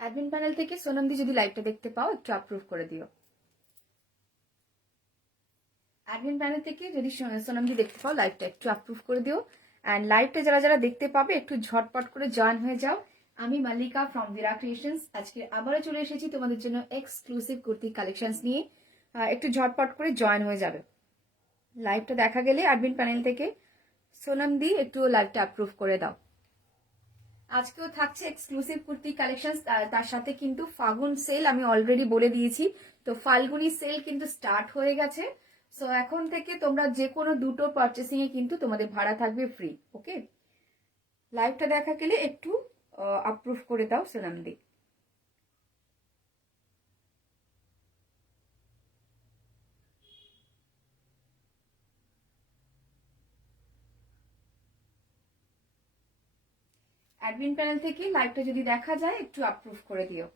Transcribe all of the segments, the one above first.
Admin panel থেকে সোনামদি যদি লাইভটা দেখতে পাও একটু অ্যাপ্রুভ করে দিও। অ্যাডমিন প্যানেল থেকে যদি সোনামদি দেখতে পাও লাইভটা একটু অ্যাপ্রুভ করে দিও। অ্যান্ড লাইভটা যারা যারা দেখতে পাবে একটু ঝটপট করে জয়েন হয়ে যাও। আমি মাল্লিকা ফ্রম ভিরা ক্রিয়েশনস আজকে আবারও চলে এসেছি তোমাদের জন্য এক্সক্লুসিভ কুর্তি কালেকশনস নিয়ে। একটু ঝটপট করে জয়েন হয়ে যাবে। লাইভটা দেখা গেলে অ্যাডমিন প্যানেল থেকে সোনামদি একটু লাইভটা অ্যাপ্রুভ করে দাও। আজকেও থাকছে এক্সক্লুসিভ কুর্তি কালেকশন, তার সাথে কিন্তু ফাগুন সেল আমি অলরেডি বলে দিয়েছি। তো ফাল্গুনি সেল কিন্তু স্টার্ট হয়ে গেছে। সো এখন থেকে তোমরা যে কোনো দুটো পারচেসিং এ কিন্তু তোমাদের ভাড়া থাকবে ফ্রি। ওকে, লাইভটা দেখা গেলে একটু অ্যাপ্রুভ করে দাও সোনামদি। অ্যাডমিন প্যানেল থেকে লাইভটা যদি দেখা যায় একটু অ্যাপ্রুভ করে দিও।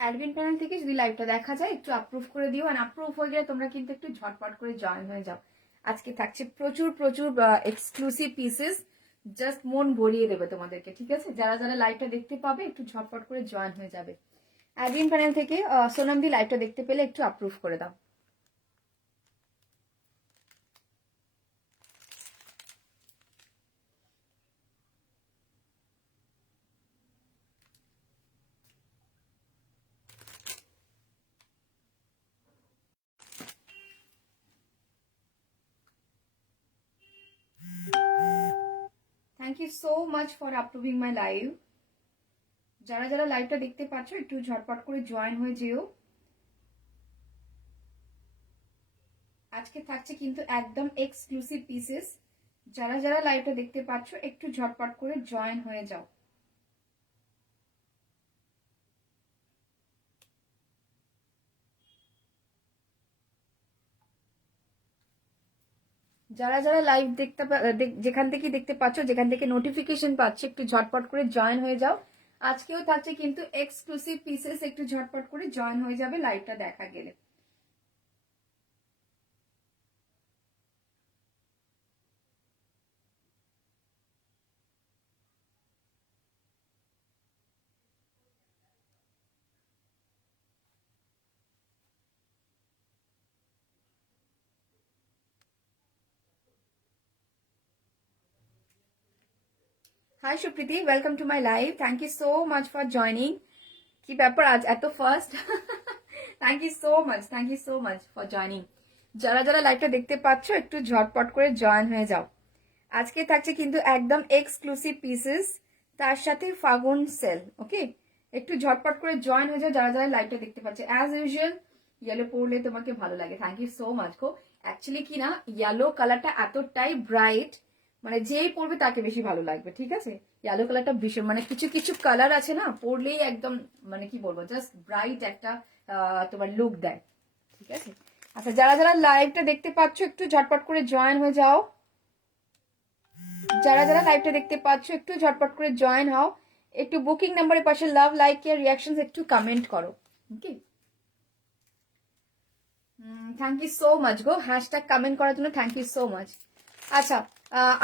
অ্যাডমিন প্যানেল থেকে যদি লাইভটা দেখা যায় একটু অ্যাপ্রুভ করে দিও। আর অ্যাপ্রুভ হয়ে গেলে তোমরা কিন্তু একটু ঝটপট করে জয়েন হয়ে যাও। আজকে থাকছে প্রচুর প্রচুর এক্সক্লুসিভ পিসেস, জাস্ট মন ভরিয়ে দেবে তোমাদেরকে। ঠিক আছে, যারা যারা লাইভটা দেখতে পাবে একটু ঝটপট করে জয়েন হয়ে যাবে। অ্যাডমিন প্যানেল থেকে সোনামদি লাইভটা দেখতে পেলে একটু অ্যাপ্রুভ করে দাও। Thank you so much for approving my live. যারা যারা লাইভটা দেখতে পাচ্ছ একটু ঝটপট করে জয়েন হয়ে যেও। আজকে থাকছে কিন্তু একদম এক্সক্লুসিভ পিসেস। যারা যারা লাইভটা দেখতে পাচ্ছ একটু ঝটপট করে জয়েন হয়ে যাও। যারা যারা লাইভ দেখতে যেখান থেকে দেখতে পাচ্ছ, যেখান থেকে নোটিফিকেশন পাচ্ছ একটু ঝটপট করে জয়েন হয়ে যাও। আজকেও থাকছে কিন্তু এক্সক্লুসিভ পিসেস, একটু ঝটপট করে জয়েন হয়ে যাবে লাইভটা দেখা গেলে। Hi Supriti, welcome to my live. Thank you so much for joining. কি ব্যাপার আজ এত first? Thank you so much, thank you so much for joining. যারা যারা লাইভটা দেখতে পাচ্ছ একটু ঝটপট করে জয়েন হয়ে যাও। আজকে থাকছে কিন্তু একদম এক্সক্লুসিভ পিসেস, তার সাথে ফাগুন সেল। ওকে, একটু ঝটপট করে জয়েন হয়ে যাও যারা যারা লাইভটা দেখতে পাচ্ছে। অ্যাজ ইউজুয়াল ইয়েলো পরলে তোমাকে ভালো লাগে। থ্যাংক ইউ সো মাচ গো। অ্যাকচুয়ালি কি না, ইয়েলো কালারটা এতটাই ব্রাইট, মানে যেই পরবে তাকে বেশি ভালো লাগবে। ঠিক আছে, ইয়েলো কালারটা ভীষণ, মানে কিছু কিছু কালার আছে না পরলেই একদম, মানে কি বলবো, জাস্ট ব্রাইট একটা তোমার লুক দেয়। ঠিক আছে, আচ্ছা যারা যারা লাইভটা দেখতে পাচ্ছ একটু ঝটপট করে জয়েন হয়ে যাও। যারা যারা লাইভটা দেখতে পাচ্ছ একটু ঝটপট করে জয়েন হও। একটু বুকিং নাম্বারের পাশে লাভ, লাইক এর রিয়াকশনস একটু কমেন্ট করো। Okay, thank you so much go, hashtag comment করার জন্য থ্যাংক ইউ সো মাচ। আচ্ছা,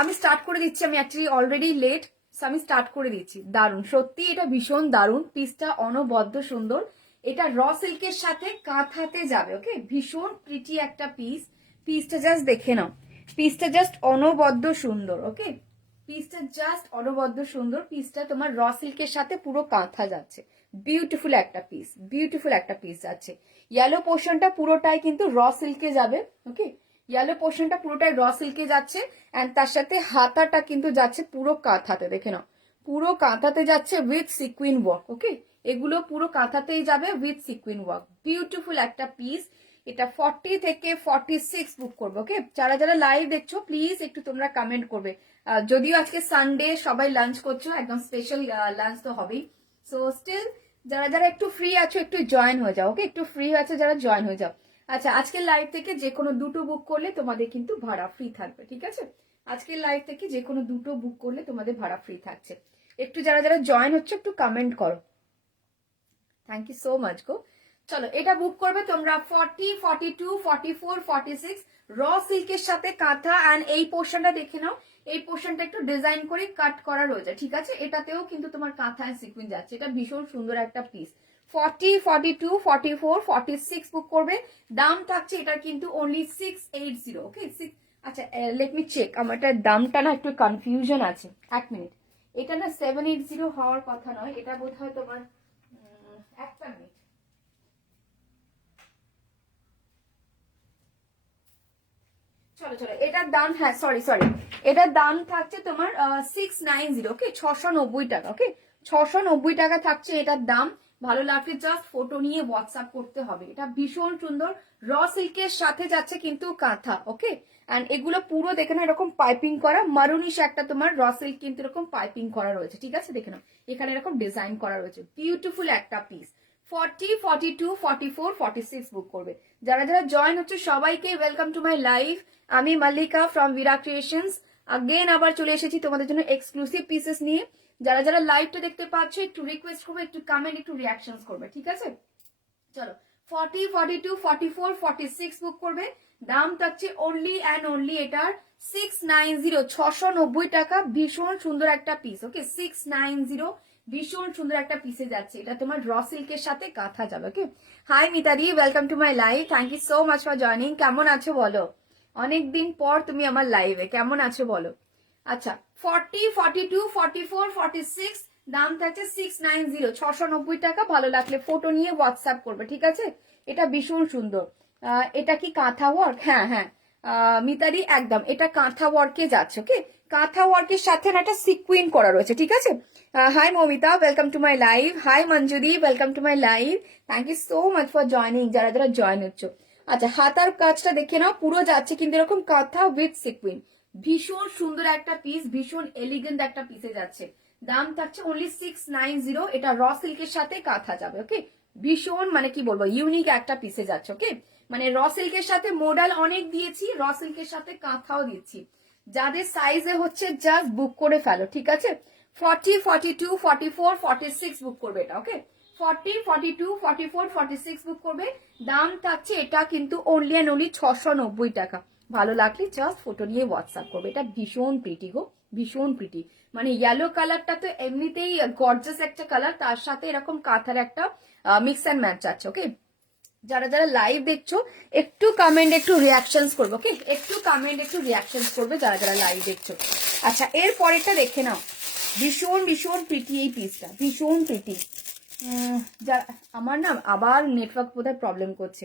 আমি স্টার্ট করে দিচ্ছি। আমি অ্যাকচুয়ালি অলরেডি লেট, আমি স্টার্ট করে দিচ্ছি। দারুণ, সত্যি এটা ভীষণ দারুণ। পিসটা অনবদ্য সুন্দর। এটা র সিল্কের সাথে কাঁথাতে যাবে। ওকে, ভীষণ প্রিটি একটা পিস। পিসটা জাস্ট দেখে নাও, পিসটা জাস্ট অনবদ্য সুন্দর। ওকে, পিসটা জাস্ট অনবদ্য সুন্দর। পিসটা তোমার র সিল্কের সাথে পুরো কাঁথা যাচ্ছে। বিউটিফুল একটা পিস, বিউটিফুল একটা পিস যাচ্ছে। ইয়েলো পোর্শনটা পুরোটাই কিন্তু র সিল্কে যাবে। ওকে, ইয়েলো পোর্শনটা পুরোটাই র সিল্কে যাচ্ছে। অ্যান্ড তার সাথে হাতাটা কিন্তু যাচ্ছে পুরো কাঁথাতে। দেখে নাও, পুরো কাঁথাতে যাচ্ছে উইথ সিকুইন ওয়ার্ক। ওকে, এগুলো পুরো কাঁথাতেই যাবে উইথ সিকুইন ওয়ার্ক। বিউটিফুল একটা পিস। এটা 40 থেকে 46 বুক করবে। ওকে, যারা যারা লাইভ দেখছো প্লিজ একটু তোমরা কমেন্ট করবে। যদিও আজকে সানডে, সবাই লাঞ্চ করছো, একদম স্পেশাল লাঞ্চ তো হবেই। সো স্টিল যারা যারা একটু ফ্রি আছো একটু জয়েন হয়ে যাও। ওকে, একটু ফ্রি আছে যারা জয়েন হয়ে যাও। আচ্ছা, আজকের লাইভ থেকে যে কোনো দুটো বুক করলে তোমাদের কিন্তু ভাড়া ফ্রি থাকবে। ঠিক আছে, আজকের লাইভ থেকে যে কোনো দুটো বুক করলে তোমাদের ভাড়া ফ্রি থাকছে। একটু যারা যারা জয়েন হচ্ছে একটু কমেন্ট করো। থ্যাংক ইউ সো মাচ গো। চলো এটা বুক করবে তোমরা 40, 42, 44, 46 র সিল্কের সাথে কাঁথা। অ্যান্ড এই পোর্শনটা দেখে নাও, এই পোর্শনটা একটু ডিজাইন করে কাট করা রয়েছে, ঠিক আছে? এটাতেও কিন্তু তোমার কাঁথা অ্যান্ড সিকুইন যাচ্ছে, এটা ভীষণ সুন্দর একটা পিস। 40, 42, 44, 46 বুক করবে। দাম থাকছে এটা কিন্তু অনলি 680। ওকে, আচ্ছা লেট মি চেক, আমার এটার দামটা না একটু কনফিউশন আছে, এক মিনিট। এটা না 780 হওয়ার কথা নয়, এটা বোধ হয় তোমার একটা মিনিট। চলো চলো, এটার দাম, হ্যাঁ সরি সরি, এটার দাম থাকছে তোমার 690। ওকে, 690 টাকা। ওকে, 690 টাকা থাকছে এটার দাম। ভালো লাগছে জাস্ট ফটো নিয়ে হোয়াটসঅ্যাপ করতে হবে। এটা ভীষণ সুন্দর র সিল্কের সাথে যাচ্ছে কিন্তু কাঁথা। ওকে, এন্ড এগুলো পুরো দেখে না এরকম পাইপিং করা, মারুনিশ একটা তোমার র সিল্ক কিন্তু এরকম পাইপিং করা রয়েছে, ঠিক আছে? দেখে নাও এখানে এরকম ডিজাইন করা রয়েছে, বিউটিফুল একটা পিস। 40, 42, 44, 46 বুক করবে। যারা যারা জয়েন হচ্ছে সবাইকে ওয়েলকাম টু মাই লাইভ। আমি Mallika from Veera creations. Again আবার চলে এসেছি তোমাদের জন্য এক্সক্লুসিভ পিসেস নিয়ে। যারা যারা লাইভটা দেখতে পাচ্ছ একটু রিকোয়েস্ট করবে, একটু কমেন্ট, একটু রিয়াকশনস করবে, ঠিক আছে? চলো 40, 42, 44, 46 বুক করবে। দাম থাকছে অনলি অ্যান্ড অনলি এটার 690, 690 টাকা। ভীষণ সুন্দর একটা পিস। ওকে, 690 ভীষণ সুন্দর একটা পিসে যাচ্ছে। এটা তোমার র সিল্কের সাথে কাঁথা যাবে। ওকে, হাই মিতাদি, welcome to my live. Thank you so much for joining. কেমন আছো বলো? অনেকদিন পর তুমি আমার লাইভে, কেমন আছো বলো? আচ্ছা 40, 42, 44, 46 দাম থাকছে 690, 690 টাকা। ভালো লাগলে ফটো নিয়ে হোয়াটসঅ্যাপ করবে, ঠিক আছে? এটা ভীষণ সুন্দর। এটা কি কাঁথা ওয়ার্ক? হ্যাঁ হ্যাঁ মিতারি, একদম এটা কাঁথা ওয়ার্কে যাচ্ছে। ওকে, কাঁথা ওয়ার্কের সাথে না একটা সিকুইন করা রয়েছে, ঠিক আছে? Hi Momita, welcome to my live. Hi Manjuri, welcome to my live. Thank you so much for joining, যারা যারা জয়েন হচ্ছে। আচ্ছা হাতার কাজটা দেখে নাও, পুরো যাচ্ছে কিন্তু এরকম কাঁথা উইথ সিকুইন। ভীষণ সুন্দর একটা পিস, ভীষণ এলিগেন্ট একটা পিসে যাচ্ছে। দাম থাকছে অনলি 690। এটা র সিল্কের সাথে কাঁথা যাবে। ওকে, ভীষণ মানে কি বলবো ইউনিক একটা পিসে যাচ্ছে। ওকে, মানে র সিল্কের সাথে মডেল অনেক দিয়েছি, র সিল্কের সাথে কাঁথাও দিচ্ছি। যাদের সাইজে হচ্ছে জাস্ট বুক করে ফেলো, ঠিক আছে? 40, 42, 44, 46 বুক করবে এটা। ওকে, 40, 42, 44, 46 বুক করবে। দাম থাকছে এটা কিন্তু অনলি অ্যান্ড অনলি 690 টাকা। ভালো লাগলে জাস্ট ফটো নিয়ে হোয়াটসঅ্যাপ করবে। এটা ভীষণ প্রিটি গো, ভীষণ প্রিটি। মানে ইয়েলো কালারটা তো এমনিতেই গর্জাস একটা কালার, তার সাথে এরকম কাঁথার একটা মিক্স অ্যান্ড ম্যাচ আছে। ওকে, যারা যারা লাইভ দেখছো একটু কমেন্ট, একটু রিয়াকশনস করবো। ওকে, একটু কমেন্ট, একটু রিয়াকশনস করবে যারা যারা লাইভ দেখছো। আচ্ছা এর পরেরটা দেখে নাও, ভীষণ ভীষণ প্রিটি এই পিসটা, ভীষণ প্রিটি। আমার না আবার নেটওয়ার্ক বোধহয় প্রবলেম করছে।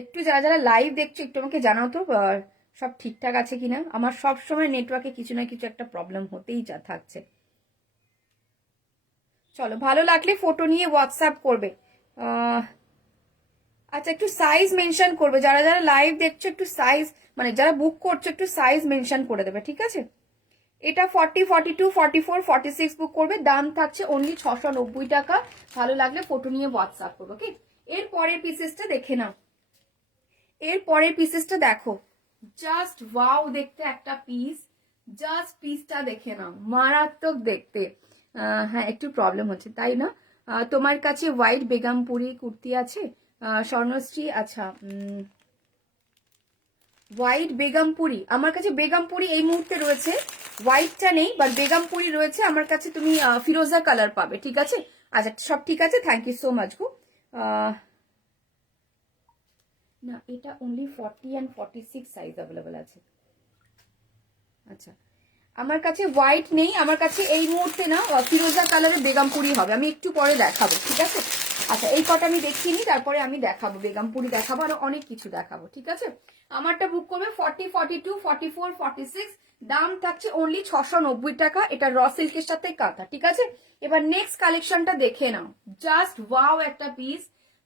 একটু যারা যারা লাইভ দেখছো একটু আমাকে জানাও তো সব ঠিকঠাক আছে কিনা। আমার সব সময় নেটওয়ার্কে কিছু না কিছু একটা প্রবলেম হতেই থাকছে। চলো ভালো লাগলে ফটো নিয়ে হোয়াটসঅ্যাপ করবে। আচ্ছা একটু সাইজ মেনশন করবে, যারা যারা লাইভ দেখছো একটু সাইজ, মানে যারা বুক করছো একটু সাইজ মেনশন করে দেবে, ঠিক আছে? এটা 40, 42, 44, 46 বুক করবে। দাম থাকছে অনলি 690 টাকা। ভালো লাগলে ফটো নিয়ে হোয়াটসঅ্যাপ করবো। ওকে, এর পরের পিসেসটা দেখে নাও, এর পরের পিসেসটা দেখো, জাস্ট ওয়াও দেখতে একটা পিস। জাস্ট পিসটা দেখে নাও, মারাত্মক দেখতে। হ্যাঁ একটু প্রবলেম হচ্ছে তাই না? তোমার কাছে হোয়াইট বেগমপুরি কুর্তি আছে স্বর্ণশ্রী? আচ্ছা হোয়াইট বেগমপুরি, আমার কাছে বেগমপুরি এই মুহূর্তে রয়েছে, হোয়াইটটা নেই, বাট বেগমপুরি রয়েছে আমার কাছে। তুমি ফিরোজা কালার পাবে, ঠিক আছে? আচ্ছা সব ঠিক আছে, থ্যাংক ইউ সো মাচ গো। না এটা অনলি 40 অ্যান্ড 46 সাইজ অ্যাভেলেবল আছে। আচ্ছা আমার কাছে হোয়াইট নেই, আমার কাছে এই মুহূর্তে না ফিরোজা কালারের বেগমপুরি হবে, আমি একটু পরে দেখাবো, ঠিক আছে? আচ্ছা এই কটা আমি দেখিনি, তারপরে আমি দেখাবো বেগমপুরি, দেখাবো আর অনেক কিছু দেখাবো, ঠিক আছে? আমারটা বুক করবে 40, 42, 44, 46। দাম থাকছে অনলি 690 টাকা। এটা র সিল্কের সাথে কাঁথা, ঠিক আছে? এবার নেক্সট কালেকশনটা দেখে নাও, জাস্ট ওয়াও একটা পিস।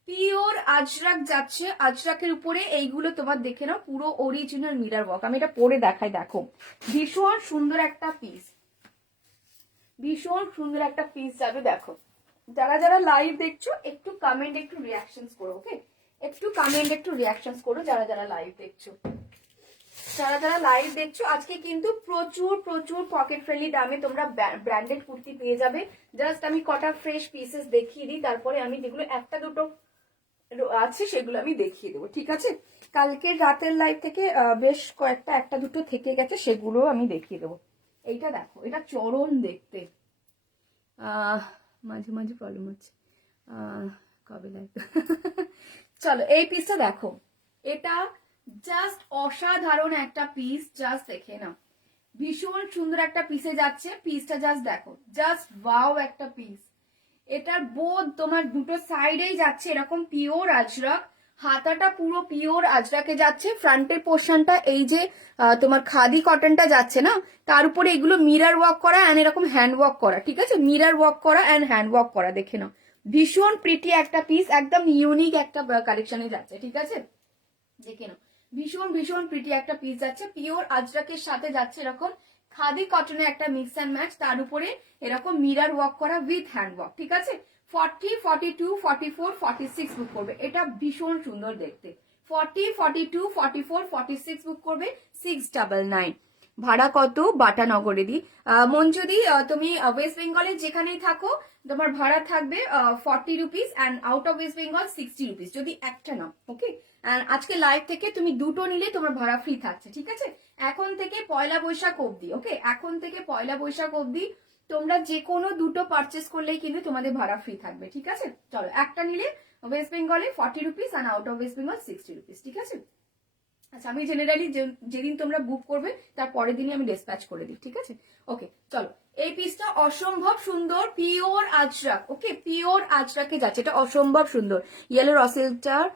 পিওর আজরাক যাচ্ছে, আজরাকের উপরে এইগুলো তোমার দেখে নাও, পুরো অরিজিনাল মিরর ওয়ার্ক। আমি এটা পরে দেখাই, দেখো ভীষণ সুন্দর একটা পিস, ভীষণ সুন্দর একটা পিস যাবে। দেখো যারা যারা লাইভ দেখছো একটু কমেন্ট, একটু রিয়াকশনস করো। ওকে, একটু কমেন্ট, একটু রিয়াকশনস করো যারা যারা লাইভ দেখছো। যারা যারা লাইভ দেখছো আজকে কিন্তু প্রচুর প্রচুর পকেট ফ্রেন্ডলি দামে তোমরা ব্র্যান্ডেড কুর্তি পেয়ে যাবে। জাস্ট আমি কটা ফ্রেশ পিসেস দেখিয়ে দিই, তারপরে আমি যেগুলো একটা দুটো আছে সেগুলো আমি দেখিয়ে দেবো, ঠিক আছে? কালকে রাতের লাইভ থেকে বেশ কয়েকটা একটা দুটো থেকে গেছে, সেগুলো আমি দেখিয়ে দেবো। এইটা দেখো, এটা চরণ দেখতে, মাঝে মাঝে প্রবলেম হচ্ছে, কবে লাইভ চলো এই পিসটা দেখো, এটা জাস্ট অসাধারণ একটা পিস, জাস্ট দেখে না, ভীষণ সুন্দর একটা পিসে যাচ্ছে। পিসটা জাস্ট দেখো, জাস্ট ওয়াও একটা পিস। এটার বোধ তোমার দুটো সাইডেই যাচ্ছে এরকম পিওর আজরাক, হাতাটা পুরো পিওর আজরাকে যাচ্ছে, ফ্রন্টের পোর্শনটা এই যে তোমার খাদি কটনটা যাচ্ছে না, তার উপরে এগুলো মিরার ওয়ার্ক করা অ্যান্ড এরকম হ্যান্ড ওয়ার্ক করা, ঠিক আছে? মিরার ওয়ার্ক করা অ্যান্ড হ্যান্ড ওয়ার্ক করা, দেখে নাও ভীষণ প্রিটি একটা পিস, একদম ইউনিক একটা কালেকশনে যাচ্ছে, ঠিক আছে? দেখে নাও ভীষণ ভীষণ প্রিটি একটা পিস যাচ্ছে, পিওর আজরাকের সাথে যাচ্ছে এরকম খাদি কটনের একটা মিক্স অ্যান্ড ম্যাচ, তার উপরে এরকম মিরার ওয়ার্ক করা উইথ হ্যান্ড ওয়ার্ক, ঠিক আছে? 40, 42, 44, 46 বুক করবে, এটা ভীষণ সুন্দর দেখতে। 40, 42, 44, 46 বুক করবে 699। ভাড়া কত? বাটানগরে দি মঞ্জুদি, তুমি ওয়েস্ট বেঙ্গলে যেখানেই থাকো তোমার ভাড়া থাকবে 40 rupees and out of West Bengal 60 rupees যদি একটা নাও, ওকে? আজকে লাইভ থেকে তুমি দুটো নিলে তোমার ভাড়া ফ্রি থাকছে, ঠিক আছে? এখন থেকে পয়লা বৈশাখ অবধি, ওকে? এখন থেকে পয়লা বৈশাখ অবধি তোমরা যে কোনো দুটো পারচেস করলেই কিন্তু তোমাদের ভাড়া ফ্রি থাকবে, ঠিক আছে? চলো, একটা নিলে ওয়েস্ট বেঙ্গলে 40 rupees and out of West Bengal 60 rupees, ঠিক আছে? আচ্ছা, আমি জেনারেলি যেদিন তোমরা বুক করবে তার পরের দিনই আমি ডিসপ্যাচ করে দিই, ঠিক আছে? ওকে, চলো এই পিসটা অসম্ভব সুন্দর, পিওর আজরাক, ওকে? পিওর আজরাকে যাচ্ছে, এটা অসম্ভব সুন্দর। ইয়েলো রসেলটার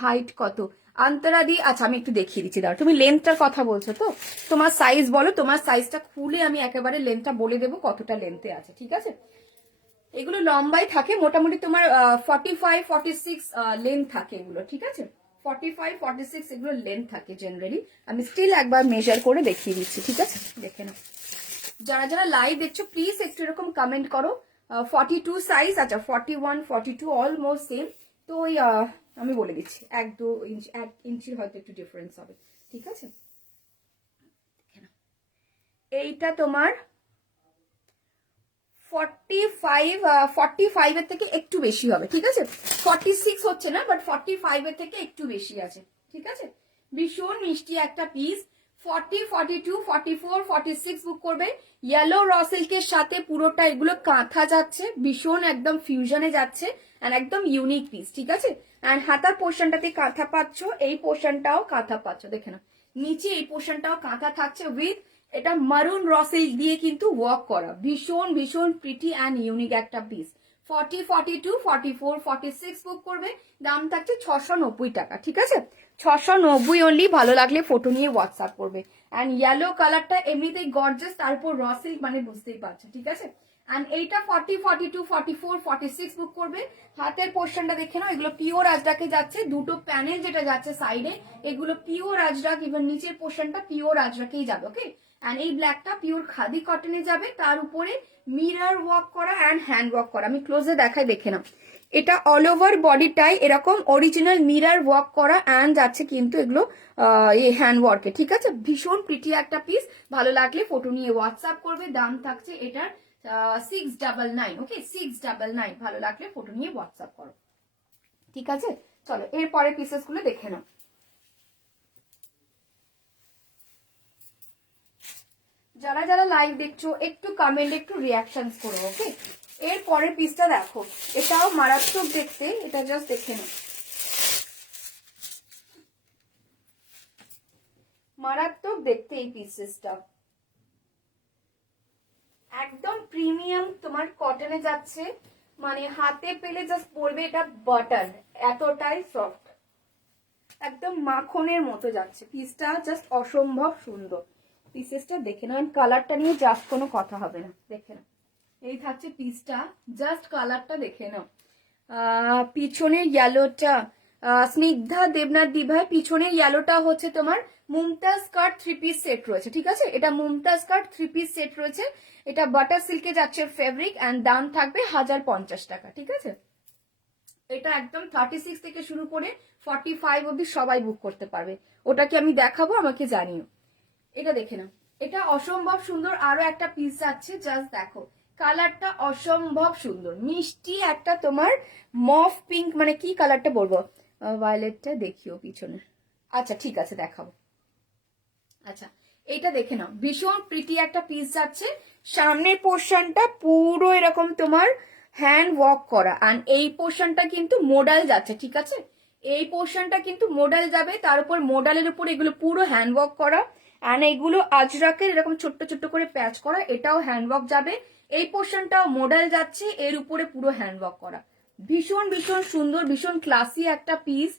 হাইট কত? আন্তরাদি, আচ্ছা আমি একটু দেখিয়ে দিচ্ছি, দাঁড়াও। তুমি লেন্থটার কথা বলছো তো, তোমার সাইজ বলো, তোমার সাইজটা খুলে আমি একেবারে লেন্থটা বলে দেবো কতটা লেন্থে আছে, ঠিক আছে? এগুলো লম্বাই থাকে মোটামুটি তোমার 45, 46 লেন্থ থাকে এগুলো, ঠিক আছে? 45, 46 এগুলো লেন্থ থাকে জেনারেলি। আমি স্টিল একবার মেজার করে দেখিয়ে দিচ্ছি, ঠিক আছে? দেখে নাও। যারা যারা লাইভ দেখছো প্লিজ একটু এরকম কমেন্ট করো। 42 সাইজ, আচ্ছা 41, 42 অলমোস্ট সেম। তো ওই আমি বলে দিচ্ছি 1-2 ইঞ্চির হয়তো একটু ডিফারেন্স হবে, ঠিক আছে? এইটা তোমার 45 এর থেকে একটু বেশি হবে, ঠিক আছে? 46 হচ্ছে না, বাট 45 এর থেকে একটু বেশি আছে, ঠিক আছে? ভীষণ মিষ্টি একটা পিস। 40, 42, 44, 46 বুক করবে। ইয়েলো র সিল্কের সাথে পুরোটা এগুলো কাঁথা যাচ্ছে, ভীষণ একদম ফিউশনে যাচ্ছে, এন্ড একদম ইউনিক পিস, ঠিক আছে? এন্ড হাতার পোর্শনটাতে কাঁথা পাচ্ছ, এই পোর্শনটাও কাঁথা পাচ্ছ, দেখে না, নিচে এই পোর্শনটাও কাঁথা থাকছে উইথ এটা মারুন রসেল দিয়ে কিন্তু ওয়ার্ক করা, ভীষণ ভীষণ প্রিটি অ্যান্ড ইউনিক একটা পিস। 40, 42, 44, 46 বুক করবে, দাম থাকছে 690 টাকা, ঠিক আছে? 690 অনলি। ভালো লাগলে ফটো নিয়ে হোয়াটসঅ্যাপ করবে। অ্যান্ড ইয়েলো কালারটা এমনিতেই গর্জাস, তারপর রসেল মানে বুঝতেই পারছো, ঠিক আছে? অ্যান্ড এইটা 40, 42, 44, 46 বুক করবে। হাতের পোর্শনটা দেখে নাও, এগুলো পিওর আজরাকে যাচ্ছে, দুটো প্যানেল যেটা যাচ্ছে সাইডে এগুলো পিওর আজরাক, ইভেন নিচের পোর্শনটা পিওর আজরাকেই যাবে, ওকে? অ্যান্ড এই ব্ল্যাকটা পিওর খাদি কটনে যাবে, তার উপরে মিরর ওয়ার্ক করা অ্যান্ড হ্যান্ড ওয়ার্ক করা। আমি ক্লোজে দেখাই, দেখে নাও। এটা অল ওভার বডিটাই এরকম অরিজিনাল মিরর ওয়ার্ক করা অ্যান্ড যাচ্ছে কিন্তু এগুলো এই হ্যান্ড ওয়ার্কে, ঠিক আছে? ভীষণ প্রিটি একটা পিস। ভালো লাগলে ফটো নিয়ে হোয়াটসঅ্যাপ করবে। দাম থাকছে এটার 699, ওকে? 699। ভালো লাগলে ফটো নিয়ে হোয়াটসঅ্যাপ করো, ঠিক আছে? চলো এরপরে পিসেস গুলো দেখে নাও। যারা যারা লাইভ দেখছো একটু কমেন্ট, একটু রিয়াকশনস করো, ওকে? এর পরের পিসটা দেখো, এটাও মারাত্মক দেখতে, এটা জাস্ট দেখে নাও, মারাত্মক দেখতে এই পিসেসটা, একদম প্রিমিয়াম তোমার কটনে যাচ্ছে, মানে হাতে পেলে জাস্ট বলবে এটা বাটার, এতটাই সফট, একদম মাখনের মতো যাচ্ছে পিসটা, জাস্ট অসম্ভব সুন্দর। পিসেসটা দেখে নাও, কালারটা নিয়ে জাস্ট কোনো কথা হবে না, দেখে নাও। এই থাকছে পিসটা, জাস্ট কালারটা দেখে নাও। পিছনের ইয়েলোটা স্নিগ্ধা দেবনাথ দিভাই, পিছনের ইয়েলোটা হচ্ছে তোমার মুমতাজ কাট 3 পিস সেট রয়েছে, ঠিক আছে? এটা মুমতাজ কাট 3 পিস সেট রয়েছে, এটা বাটার সিল্কে যাচ্ছে ফেব্রিক, অ্যান্ড দাম থাকবে 1050 টাকা, ঠিক আছে? এটা একদম 36 থেকে শুরু করে 45 অব্দি সবাই বুক করতে পারবে। ওটাকে আমি দেখাবো, আমাকে জানিও। এটা দেখে নাও, এটা অসম্ভব সুন্দর। আরো একটা পিস যাচ্ছে, জাস্ট দেখো কালারটা অসম্ভব সুন্দর, মিষ্টি একটা তোমার মফ পিঙ্ক, মানে কি কালারটা বলবো, ভায়োলেটটা দেখিও পিছনে। আচ্ছা ঠিক আছে দেখাবো। আচ্ছা এইটা দেখে নাও, ভীষণ প্রিটি একটা পিস যাচ্ছে। সামনের পোর্শনটা পুরো এরকম তোমার হ্যান্ড ওয়ার্ক করা, আর এই পোর্শনটা কিন্তু মোডাল যাচ্ছে, ঠিক আছে? এই পোর্শনটা কিন্তু মোডাল যাবে, তার উপর মোডালের উপর এগুলো পুরো হ্যান্ড ওয়ার্ক করা, আর এইগুলো আজরাকের এরকম ছোট্ট ছোট্ট করে প্যাচ করা, এটাও হ্যান্ড ওয়ার্ক যাবে। এই পোর্শনটাও মোডাল যাচ্ছে, এর উপরে পুরো হ্যান্ড ওয়ার্ক করা। ভীষণ ভীষণ সুন্দর, ভীষণ ক্লাসি একটা পিস।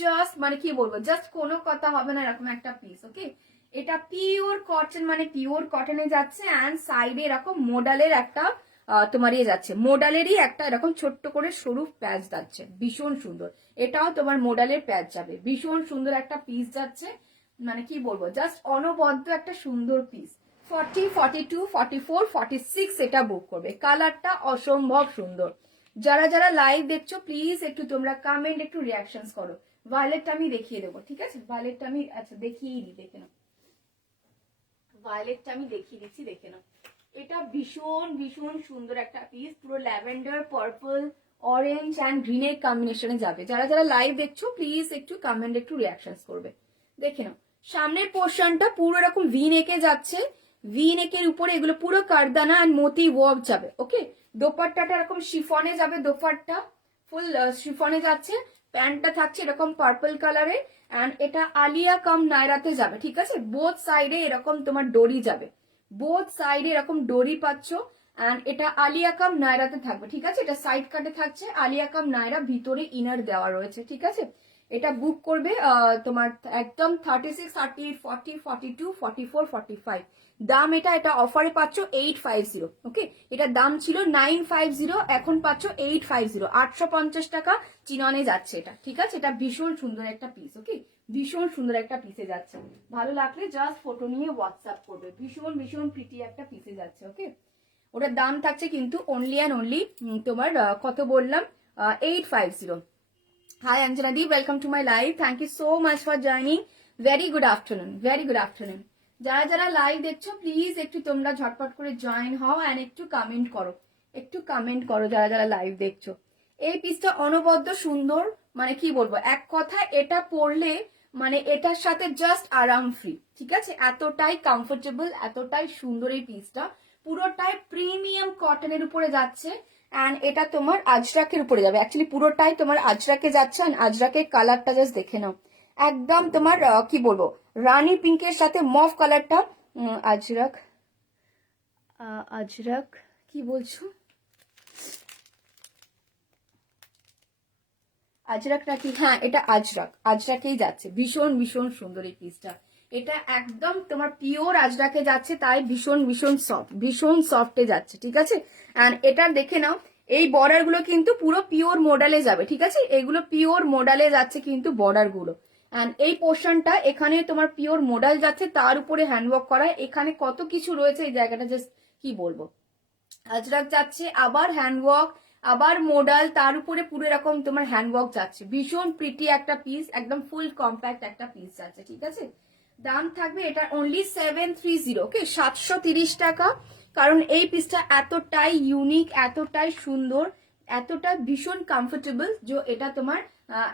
জাস্ট মানে কি বলবো, জাস্ট কোনো কথা হবে না এরকম একটা পিস। ওকে, এটা পিওর কটন, মানে পিওর কটনে যাচ্ছে, অ্যান্ড সাইডে এরকম মোডালের একটা তোমার ইয়ে যাচ্ছে, মোডালেরই একটা এরকম ছোট্ট করে সরু প্যাচ যাচ্ছে, ভীষণ সুন্দর। এটাও তোমার মোডালের প্যাচ যাবে, ভীষণ সুন্দর একটা পিস যাচ্ছে, মানে কি বলবো, জাস্ট অনবদ্য একটা সুন্দর পিস। 40, 42, 44, 46 এটা বুক করবে। কালারটা অসম্ভব সুন্দর। যারা যারা লাইভ দেখছো প্লিজ একটু তোমরা কমেন্ট, একটু রিয়াকশনস করো। ভায়োলেটটা আমি দেখিয়ে দেবো, ঠিক আছে? ভায়োলেটটা আমি আচ্ছা দেখিয়েই দিই, দেখে নাও। ভায়োলেটটা আমি দেখিয়ে দিচ্ছি, দেখে নাও। এটা ভীষণ ভীষণ সুন্দর একটা পিস, পুরো ল্যাভেন্ডার, পার্পল, অরেঞ্জ অ্যান্ড গ্রিনের কম্বিনেশনে যাবে। যারা যারা লাইভ দেখছো প্লিজ একটু কমেন্ট, একটু রিয়াকশনস করবে। দেখে নাও, সামনের পোর্শনটা পুরো এরকম ভি নেকে যাচ্ছে, ভি নেকের উপরে এগুলো পুরো কারদানা অ্যান্ড মতি ওয়ার্ক যাবে। ওকে, দোপাট্টাটা এরকম শিফনে যাবে, দোপাট্টা ফুল শিফনে যাচ্ছে, প্যান্টটা থাকছে এরকম পার্পল কালারে, অ্যান্ড এটা আলিয়া কাম নায়রাতে যাবে, ঠিক আছে? বোথ সাইডে এরকম তোমার ডোরি যাবে, বোথ সাইডে এরকম ডোরি পাচ্ছ, অ্যান্ড এটা আলিয়া কাম নায়রাতে থাকবে, ঠিক আছে? এটা সাইড কাটে থাকছে আলিয়া কাম নায়রা, ভিতরে ইনার দেওয়া রয়েছে, ঠিক আছে? এটা বুক করবে তোমার একদম 36, 38, 40, 42, 44, 45 দাম। এটা অফারে পাচ্ছ 850। ওকে, এটা দাম ছিল 950, এখন পাচ্ছ 850, 850 টাকা চিননে যাচ্ছে এটা, ঠিক আছে? এটা ভীষণ সুন্দর একটা পিস। ওকে, ভীষণ সুন্দর একটা পিসে যাচ্ছে, ভালো লাগলে জাস্ট ফটো নিয়ে হোয়াটসঅ্যাপ করবে। ভীষণ ভীষণ প্রিটি একটা পিসে যাচ্ছে। ওকে, ওটার দাম থাকছে কিন্তু অনলি অ্যান্ড অনলি তোমার কত বললাম, 850। Hi Anjana Di, welcome to my live. Thank you so much for joining. Very good afternoon. Very good afternoon. যারা যারা লাইভ দেখছো প্লিজ একটু তোমরা ঝটপট করে জয়েন হও এন্ড একটু কমেন্ট করো, একটু কমেন্ট করো যারা যারা লাইভ দেখছো। এই পিসটা অনবদ্য সুন্দর, মানে কি বলবো, এক কথা এটা পরলে মানে এটার সাথে জাস্ট আরাম ফ্রি, ঠিক আছে? এতটাই কমফোর্টেবল, এতটাই সুন্দর এই পিসটা, পুরোটাই প্রিমিয়াম কটনের উপরে যাচ্ছে, অ্যান্ড এটা তোমার আজরাকের উপরে যাবে। অ্যাকচুয়ালি পুরোটাই তোমার আজরাকে যাচ্ছে, অ্যান্ড আজরাকের কালারটা জাস্ট দেখে নাও, একদম তোমার কি বলবো, রানী পিঙ্কের সাথে মফ কালারটা। আজরাক, আজরাক কি বলছো, আজরাক নাকি? হ্যাঁ এটা আজরাক, আজরাকেই যাচ্ছে। ভীষণ ভীষণ সুন্দর এই পিসটা, এটা একদম তোমার পিওর আজরাকে যাচ্ছে, তাই ভীষণ ভীষণ সফট, ভীষণ সফটে যাচ্ছে, ঠিক আছে? অ্যান্ড এটা দেখে নাও, এই বর্ডার গুলো কিন্তু পুরো পিওর মডেলে যাবে, ঠিক আছে? এগুলো পিওর মডেলে যাচ্ছে কিন্তু বর্ডার গুলো, অ্যান্ড এই পোর্শনটা এখানে তোমার পিওর মডেল যাচ্ছে, তার উপরে হ্যান্ডওয়ার্ক করা, এখানে কত কিছু রয়েছে এই জায়গাটা জাস্ট কি বলবো। আজরাক যাচ্ছে, আবার হ্যান্ডওয়ার্ক, আবার মোডাল, তার উপরে পুরো এরকম তোমার হ্যান্ডওয়ার্ক যাচ্ছে। ভীষণ প্রিটি একটা পিস, একদম ফুল কম্প্যাক্ট একটা পিস যাচ্ছে, ঠিক আছে? দাম থাকবে এটা অনলি 730। ওকে, 730 টাকা। কারণ এই পিসটা এতটাই ইউনিক, এতটাই সুন্দর, এতটা ভীষণ কমফোর্টেবল, যে এটা তোমার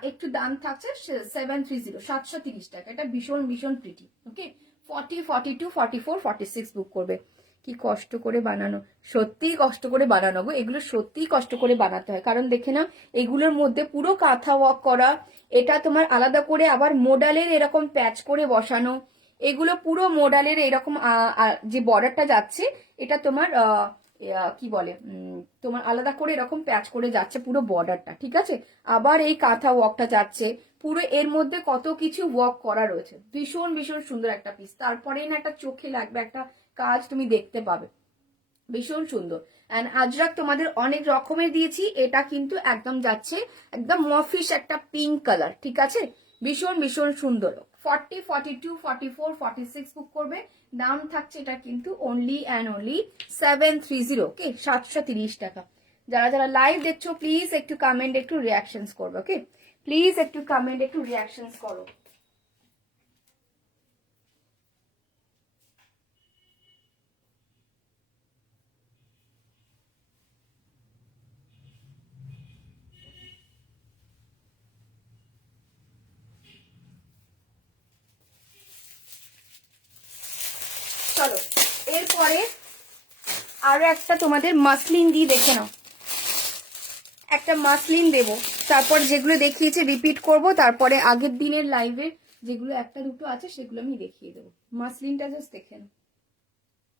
একটু দাম থাকছে 730, 730 টাকা। এটা ভীষণ ভীষণ প্রিটি। ওকে, 40, 42, 44, 46 বুক করবে। কি কষ্ট করে বানানো, সত্যিই কষ্ট করে বানানো গো, এগুলো সত্যিই কষ্ট করে বানাতে হয়। কারণ দেখে না, এগুলোর মধ্যে পুরো কাঁথা ওয়ার্ক করা, এটা তোমার আলাদা করে আবার মোডালের এরকম প্যাচ করে বসানো, এগুলো পুরো মোডালের এরকম যে বর্ডারটা যাচ্ছে, এটা তোমার কি বলে, তোমার আলাদা করে এরকম প্যাচ করে যাচ্ছে পুরো বর্ডারটা, ঠিক আছে? আবার এই কাঁথা ওয়ার্কটা যাচ্ছে পুরো, এর মধ্যে কত কিছু ওয়ার্ক করা রয়েছে। ভীষণ ভীষণ সুন্দর একটা পিস, তারপরেই না একটা চোখে লাগবে একটা কাজ তুমি দেখতে পাবে, ভীষণ সুন্দর। অ্যান্ড আজরাক তোমাদের অনেক রকমের দিয়েছি, এটা কিন্তু একদম যাচ্ছে একদম মফিশ একটা পিঙ্ক কালার, ঠিক আছে? ভীষণ ভীষণ সুন্দর। 40, 42, 44, 46 বুক করবে। দাম থাকছে এটা কিন্তু অনলি অ্যান্ড অনলি 730। ওকে, 730 টাকা। যারা যারা লাইভ দেখছো প্লিজ একটু কমেন্ট, একটু রিয়াকশনস করবে, ওকে? প্লিজ একটু কমেন্ট, একটু রিয়াকশনস করো। চলো এরপরে আরো একটা তোমাদের মাসলিন দিয়ে দেখে নাও, একটা মাসলিন দেব, তারপর যেগুলো দেখিয়েছে রিপিট করব, তারপরে আগের দিনের লাইভে যেগুলো একটা দুটো আছে সেগুলো আমি দেখিয়ে দেবো। মাসলিনটা জাস্ট দেখে নাও,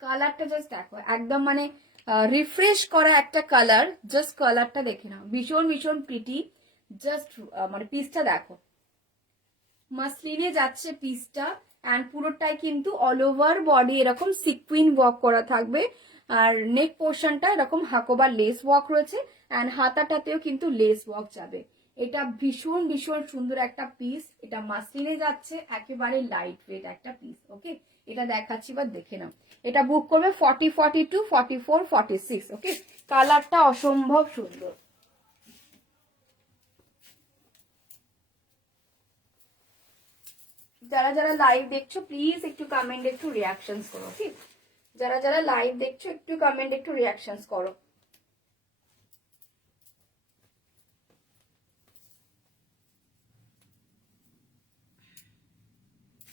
কালারটা জাস্ট দেখো, একদম মানে রিফ্রেশ করা একটা কালার, জাস্ট কালারটা দেখে নাও, ভীষণ ভীষণ প্রিটি। জাস্ট মানে পিসটা দেখো, মাসলিনে যাচ্ছে পিসটা, অ্যান্ড পুরোটাই কিন্তু অল ওভার বডি এরকম সিকুইন ওয়ার্ক করা থাকবে, আর নেক পোর্শনটা এরকম হাকোবার লেস ওয়ার্ক রয়েছে, অ্যান্ড হাতাটাতেও কিন্তু লেস ওয়ার্ক যাবে। এটা ভীষণ ভীষণ সুন্দর একটা পিস, এটা মাসলিনে যাচ্ছে, একেবারে লাইট ওয়েট একটা পিস, ওকে? এটা দেখাচ্ছি বা দেখে নাও। এটা বুক করবে 40, 42, 44, 46, ওকে? কালারটা অসম্ভব সুন্দর। যারা যারা লাইভ দেখছো প্লিজ একটু কমেন্ট, একটু রিয়াকশনস করো, ঠিক? যারা যারা লাইভ দেখছো একটু কমেন্ট, একটু রিয়াকশনস করো।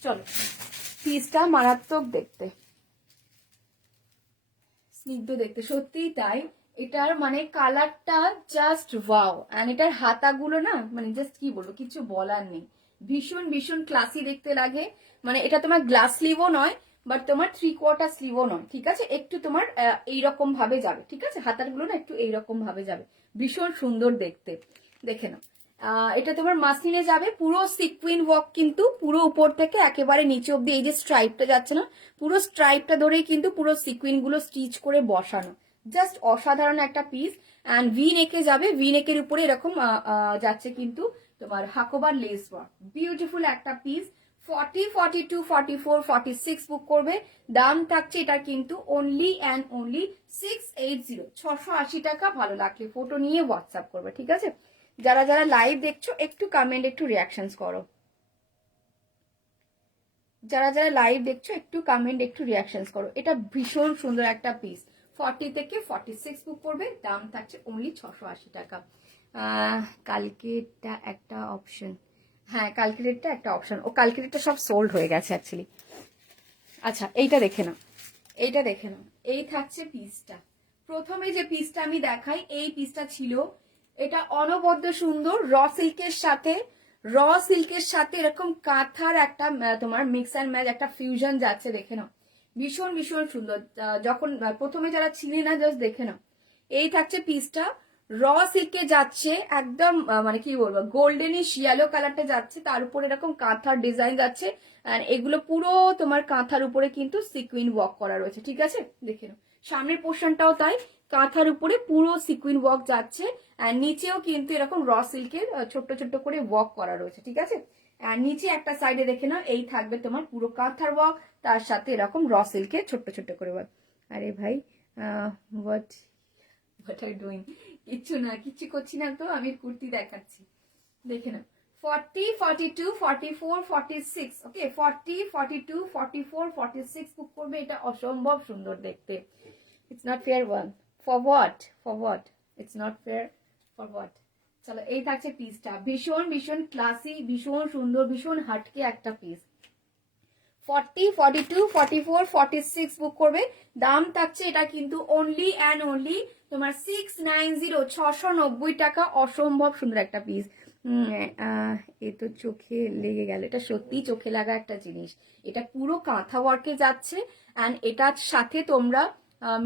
চলো, পিসটা মারাত্মক দেখতে, স্নিগ্ধ দেখতে, সত্যিই তাই। এটার মানে কালারটা জাস্ট ওয়াও, এন্ড এটার হাতাগুলো না মানে জাস্ট কি বলবো, কিছু বলার নেই, ভীষণ ভীষণ ক্লাসি দেখতে লাগে। মানে এটা তোমার গ্লাস স্লিভও নয়, বাট তোমার 3/4 স্লিভও নয়, ঠিক আছে? একটু তোমার এইরকম ভাবে যাবে, ঠিক আছে? হাতারগুলো না একটু এইরকম ভাবে যাবে, ভীষণ সুন্দর দেখতে, দেখে নাও। এটা তোমার মাসলিনে যাবে, পুরো সিকুইন ওয়ার্ক কিন্তু, পুরো উপর থেকে একেবারে নিচে অব্দি এই যে স্ট্রাইপটা যাচ্ছে না, পুরো স্ট্রাইপটা ধরেই কিন্তু পুরো সিকুইন গুলো স্টিচ করে বসানো, জাস্ট অসাধারণ একটা পিস। অ্যান্ড ভি নেকে যাবে, ভি নেকের উপরে এরকম যাচ্ছে কিন্তু তোমার হাকোবার লেস ওয়ার্ক, বিউটিফুল একটা পিস। 40, 42, 44, 46 বুক করবে, দাম থাকছে এটা কিন্তু অনলি অ্যান্ড অনলি 680, 680 টাকা। ভালো লাগলে ফটো নিয়ে হোয়াটসঅ্যাপ করবে, ঠিক আছে? যারা যারা লাইভ দেখছো একটু কমেন্ট, একটু রিয়াকশনস করো। যারা যারা লাইভ দেখছো একটু কমেন্ট, একটু রিয়াকশনস করো। এটা ভীষণ সুন্দর একটা পিস, 40 থেকে 46 বুক করবে, দাম থাকছে অনলি 680 টাকা। কালকেরটা একটা অপশন, হ্যাঁ কালকেরটা একটা অপশন, ও কালকেরটা সব সোল্ড হয়ে গেছে অ্যাকচুয়ালি। আচ্ছা এইটা দেখে নাও, এইটা দেখে নাও, এই থাকছে পিসটা। প্রথমে যে পিসটা আমি দেখাই, এই পিসটা ছিল, এটা অনবদ্য সুন্দর, র সিল্কের সাথে এরকম কাঁথার একটা তোমার মিক্স অ্যান্ড ম্যাচ, একটা ফিউশন যাচ্ছে, দেখে নাও, ভীষণ ভীষণ সুন্দর। যখন প্রথমে যারা ছিলি না জাস্ট দেখে নাও, এই থাকছে পিসটা, র সিল্কে যাচ্ছে একদম মানে কি বলবো গোল্ডেনিশ ইয়েলো কালারটা যাচ্ছে, তার উপরে এরকম কাঁথার ডিজাইন যাচ্ছে, আর এগুলো পুরো তোমার কাঁথার উপরে কিন্তু সিকুইন ওয়ার্ক করা রয়েছে, ঠিক আছে? দেখে নাও, সামনের পোর্শনটাও তাই, কাঁথার উপরে পুরো সিকুইন ওয়ার্ক যাচ্ছে, আর নিচেও কিন্তু এরকম র সিল্কের ছোট্ট ছোট্ট করে ওয়ার্ক করা রয়েছে, ঠিক আছে? আর নিচে একটা সাইডে দেখে নাও, এই থাকবে তোমার পুরো কাঁথার ওয়ার্ক, তার সাথে এরকম র সিল্কের ছোট্ট ছোট্ট করে ওয়ার্ক। আরে ভাই হোয়াট আর ডুইং, কিচ্ছু না, কিচ্ছু করছি না তো, আমি কুর্তি দেখাচ্ছি, দেখে নাও। 40, 42, 44, 46, ওকে? 40, 42, 44, 46 বুক করবে, এটা অসম্ভব সুন্দর দেখতে। It's not fair one, for what, for what, it's not fair, for what? চলো এই থাকছে পিসটা, ভীষণ ভীষণ ক্লাসি, ভীষণ সুন্দর, ভীষণ হাটকে একটা পিস। 40, 42, 44, 46 বুক করবে, দাম থাকছে এটা কিন্তু অনলি অ্যান্ড অনলি তোমার 690, 690 টাকা। অসম্ভব সুন্দর একটা পিস। এ তো চোখে লেগে গেল, এটা সত্যি চোখে লাগা একটা জিনিস। এটা পুরো কাঁথা ওয়ার্কে যাচ্ছে, অ্যান্ড এটার সাথে তোমরা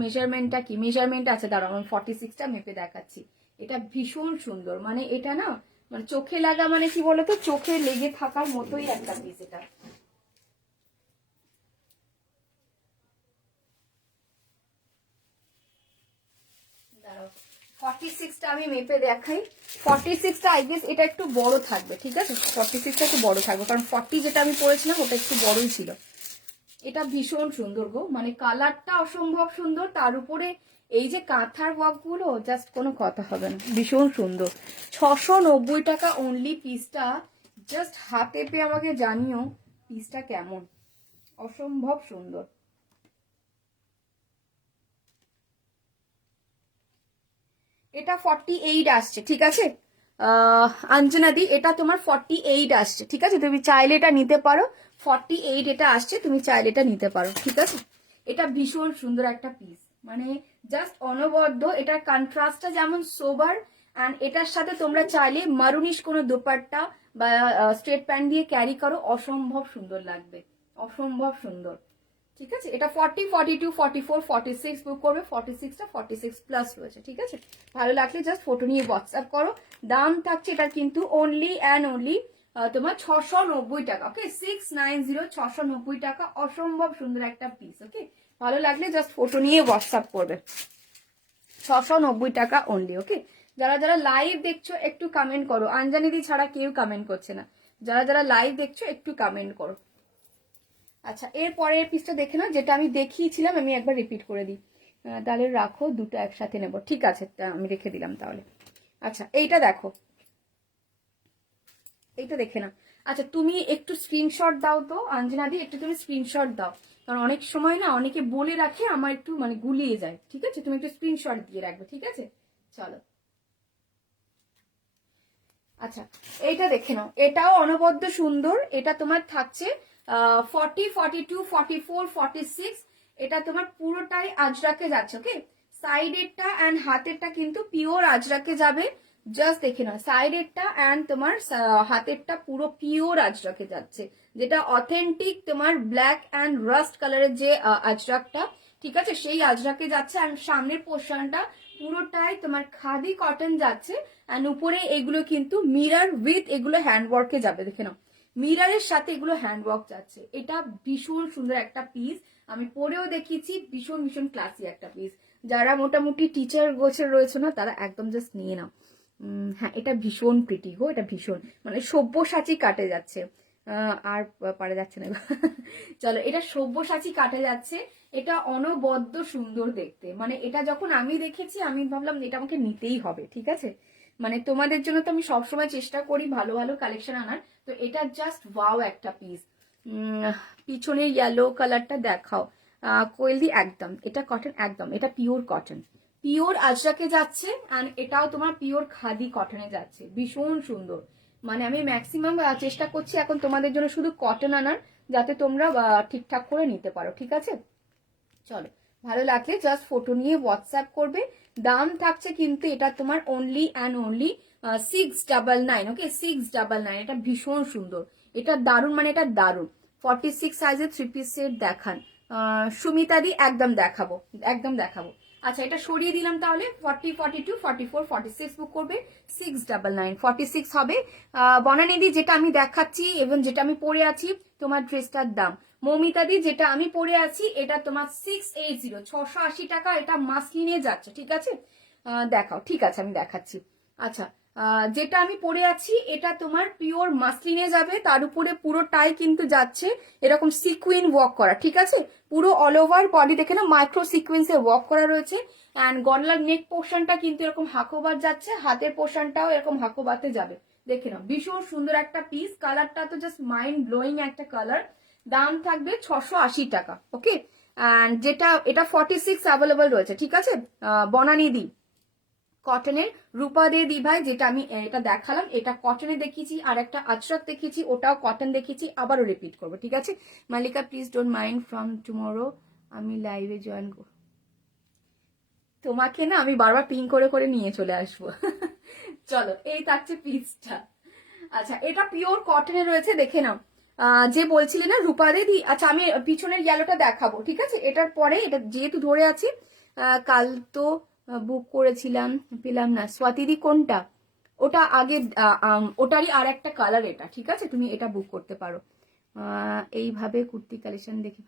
মেজারমেন্টটা কি, মেজারমেন্ট আছে, দাঁড়াও আমি 46টা মেপে দেখাচ্ছি। এটা ভীষণ সুন্দর, মানে এটা না মানে চোখে লাগা মানে কি বলতো, চোখে লেগে থাকার মতোই একটা পিস এটা। 46টা আমি মেপে দেখাই। 46টা আই গেস এটা একটু বড় থাকবে, ঠিক আছে? 46টা একটু বড় থাকবে, কারণ 40 যেটা আমি পরেছিলাম ওটা একটু বড়ই ছিল। এটা ভীষণ সুন্দর গো, মানে কালারটা অসম্ভব সুন্দর, তার উপরে এই যে কাঁথার ওয়ার্ক গুলো জাস্ট কোনো কথা হবে না, ভীষণ সুন্দর। 690 টাকা অনলি পিসটা। জাস্ট হাতে পেয়ে আমাকে জানিও পিসটা কেমন, অসম্ভব সুন্দর। এটা 48 আসছে, ঠিক আছে অঞ্জনাদি, এটা তোমার 48 আসছে, ঠিক আছে, তুমি চাইলে এটা নিতে পারো। 48 এটা আসছে, তুমি চাইলে এটা নিতে পারো, ঠিক আছে। এটা ভীষণ সুন্দর একটা পিস, মানে জাস্ট অনবদ্য। এটার কন্ট্রাস্টটা যেমন সোবার, অ্যান্ড এটার সাথে তোমরা চাইলে মারুনিশ কোনো দোপাট্টা বা স্ট্রেট প্যান্ট দিয়ে ক্যারি করো, অসম্ভব সুন্দর লাগবে, অসম্ভব সুন্দর, ঠিক আছে। এটা 40, 42, 44, 46 বুক করবে, 46টা 46 প্লাস রয়েছে, ঠিক আছে। ভালো লাগলে জাস্ট ফটো নিয়ে হোয়াটসঅ্যাপ করো। দাম থাকছে এটা কিন্তু অনলি অ্যান্ড অনলি তোমার 690 টাকা, ওকে, 690, 690 টাকা, অসম্ভব সুন্দর একটা পিস, ওকে। ভালো লাগলে জাস্ট ফটো নিয়ে হোয়াটসঅ্যাপ করবে, 690 টাকা অনলি, ওকে। যারা যারা লাইভ দেখছো একটু কমেন্ট করো, আঞ্জানিদি ছাড়া কেউ কমেন্ট করছে না, যারা যারা লাইভ দেখছো একটু কমেন্ট করো। আচ্ছা, এর পরের পিসটা দেখে না, যেটা আমি দেখিয়েছিলাম, আমি একবার রিপিট করে দিই, তাহলে রাখো, দুটো একসাথে নেব, ঠিক আছে, আমি রেখে দিলাম তাহলে। আচ্ছা, এইটা দেখো, এইটা দেখে না। আচ্ছা, তুমি একটু স্ক্রিনশট দাও তো অঞ্জনাদি, একটু তুমি স্ক্রিনশট দাও, কারণ অনেক সময় না অনেকে বলে রাখে, আমার একটু মানে গুলিয়ে যায়, ঠিক আছে, তুমি একটু স্ক্রিনশট দিয়ে রাখবে, ঠিক আছে। চলো, আচ্ছা, এইটা দেখে নাও, এটাও অনবদ্য সুন্দর। এটা তোমার থাকছে 40, 42, 44, 46। এটা তোমার পুরোটাই আজরাকে যাচ্ছে, ওকে। সাইডেরটা অ্যান্ড হাতেরটা কিন্তু পিওর আজরাকে যাবে, জাস্ট দেখে নাও, সাইডেরটা অ্যান্ড তোমার হাতেরটা পুরো পিওর আজরাকে যাচ্ছে, যেটা অথেন্টিক তোমার ব্ল্যাক অ্যান্ড রাস্ট কালারের যে আজরাকটা, ঠিক আছে, সেই আজরাকে যাচ্ছে। অ্যান্ড সামনের পোর্শনটা পুরোটাই তোমার খাদি কটন যাচ্ছে, অ্যান্ড উপরে এগুলো কিন্তু মিরার উইথ এগুলো হ্যান্ডওয়ার্কে যাবে, দেখে নাও, মিরারের সাথে এগুলো হ্যান্ডওয়ার্ক যাচ্ছে। এটা ভীষণ সুন্দর একটা পিস, আমি পরেও দেখিয়েছি, ভীষণ ভীষণ ক্লাসি একটা পিস। যারা মোটামুটি টিচার গোছের রয়েছে না, তারা একদম জাস্ট নিয়ে নাও। হ্যাঁ, এটা ভীষণ প্রিটি গো, এটা ভীষণ মানে সব্যসাচী কাটে যাচ্ছে, আর পারে যাচ্ছে না চলো, এটা সব্যসাচী কাটে যাচ্ছে। এটা অনবদ্য সুন্দর দেখতে, মানে এটা যখন আমি দেখেছি আমি ভাবলাম এটা আমাকে নিতেই হবে, ঠিক আছে। মানে তোমাদের জন্য তো আমি সবসময় চেষ্টা করি ভালো ভালো কালেকশন আনার, তো এটা জাস্ট ওয়াও একটা পিস। পিছনে ইয়েলো কালারটা দেখাও কোয়েলদি, একদম এটা কটন, একদম এটা পিওর কটন, পিওর আজরাকে যাচ্ছে, অ্যান্ড এটাও তোমার পিওর খাদি কটনে যাচ্ছে, ভীষণ সুন্দর। মানে আমি ম্যাক্সিমাম চেষ্টা করছি এখন তোমাদের জন্য শুধু কটন আনার, যাতে তোমরা ঠিকঠাক করে নিতে পারো, ঠিক আছে। চলো, ভালো লাগলে জাস্ট ফটো নিয়ে হোয়াটসঅ্যাপ করবে। দাম থাকছে কিন্তু এটা তোমার অনলি অ্যান্ড অনলি 699, ওকে, 699। এটা ভীষণ সুন্দর, এটা দারুণ, মানে এটা দারুণ। 46 সাইজের 3 পিস সেট দেখান সুমিতাদি, একদম দেখাবো, একদম দেখাবো। আচ্ছা, এটা সরিয়ে দিলাম তাহলে, 40, 42, 44, 46 বুক করবে, 699, 46 হবে। বনানিদি, যেটা আমি দেখাচ্ছি এবং যেটা আমি পরে আছি, তোমার ড্রেসটার দাম, মৌমিতাদি, যেটা আমি পরে আছি এটা তোমার 680, 680 টাকা, এটা মাসলিনে যাচ্ছে, ঠিক আছে। দেখাও, ঠিক আছে, আমি দেখাচ্ছি। আচ্ছা, যেটা আমি পরে আছি এটা তোমার পিওর মাসলিনে যাবে, তার উপরে পুরোটাই কিন্তু যাচ্ছে এরকম সিকুইন ওয়ার্ক করা, ঠিক আছে, পুরো অল ওভার বডি দেখে না মাইক্রো সিকুয়েন্সে ওয়ার্ক করা রয়েছে। অ্যান্ড গলার নেক পোর্শনটা কিন্তু এরকম হাকোবার যাচ্ছে, হাতের পোর্শনটাও এরকম হাকোবাতে যাবে, দেখে নাও, ভীষণ সুন্দর একটা পিস। কালারটা তো জাস্ট মাইন্ড ব্লোয়িং একটা কালার। দাম থাকবে 680 টাকা, ওকে। অ্যান্ড যেটা এটা 46 অ্যাভেলেবল রয়েছে, ঠিক আছে। বনানি দি কটনের, রূপা দিয়ে দি ভাই, যেটা আমি এটা দেখালাম এটা কটনে দেখিয়েছি, আর একটা আজরাক দেখিয়েছি, ওটাও কটন দেখিয়েছি, আবারও রিপিট করবো, ঠিক আছে। Malika please don't mind, from tomorrow আমি লাইভে জয়েন করব, তোমাকে না আমি বারবার পিং করে করে নিয়ে চলে আসবো চলো, এই থাকছে পিসটা। আচ্ছা, এটা পিওর কটনে রয়েছে, দেখে নাও। যে বলছিলে না রূপা দিদি, আচ্ছা আমি পিছনের ইয়েলোটা দেখাবো, ঠিক আছে, এটার পরে এটা যেহেতু ধরে আছি। কাল তো বুক করেছিলাম, পেলাম না, স্বাতিদি কোনটা, ওটা আগে ওটারই আর একটা কালার এটা, ঠিক আছে, তুমি এটা বুক করতে পারো। এইভাবে কুর্তি কালেকশন দেখে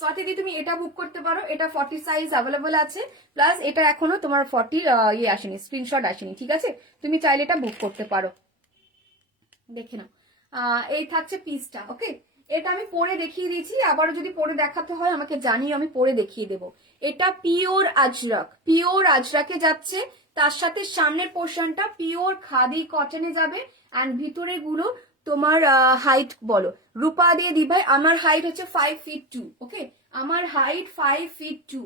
স্বাতিদি তুমি এটা বুক করতে পারো, এটা 40 সাইজ অ্যাভেলেবল আছে, প্লাস এটা এখনো তোমার 40 ইয়ে আসেনি, স্ক্রিনশট আসেনি, ঠিক আছে, তুমি চাইলে এটা বুক করতে পারো, দেখে নাও। এই থাকছে পিসটা, ওকে। এটা আমি পরে দেখিয়ে দিয়েছি, আবারও যদি পরে দেখাতে হয় আমাকে জানিয়ে আমি পরে দেখিয়ে দেবো। এটা পিওর আজরাক, পিওর আজরাকে যাচ্ছে, তার সাথে সামনের পোর্শনটা পিওর খাদি কটনে যাবে, অ্যান্ড ভিতরে গুলো তোমার হাইট বলো রূপা দিয়ে দি ভাই। আমার হাইট হচ্ছে 5'2", ওকে, আমার হাইট 5'2",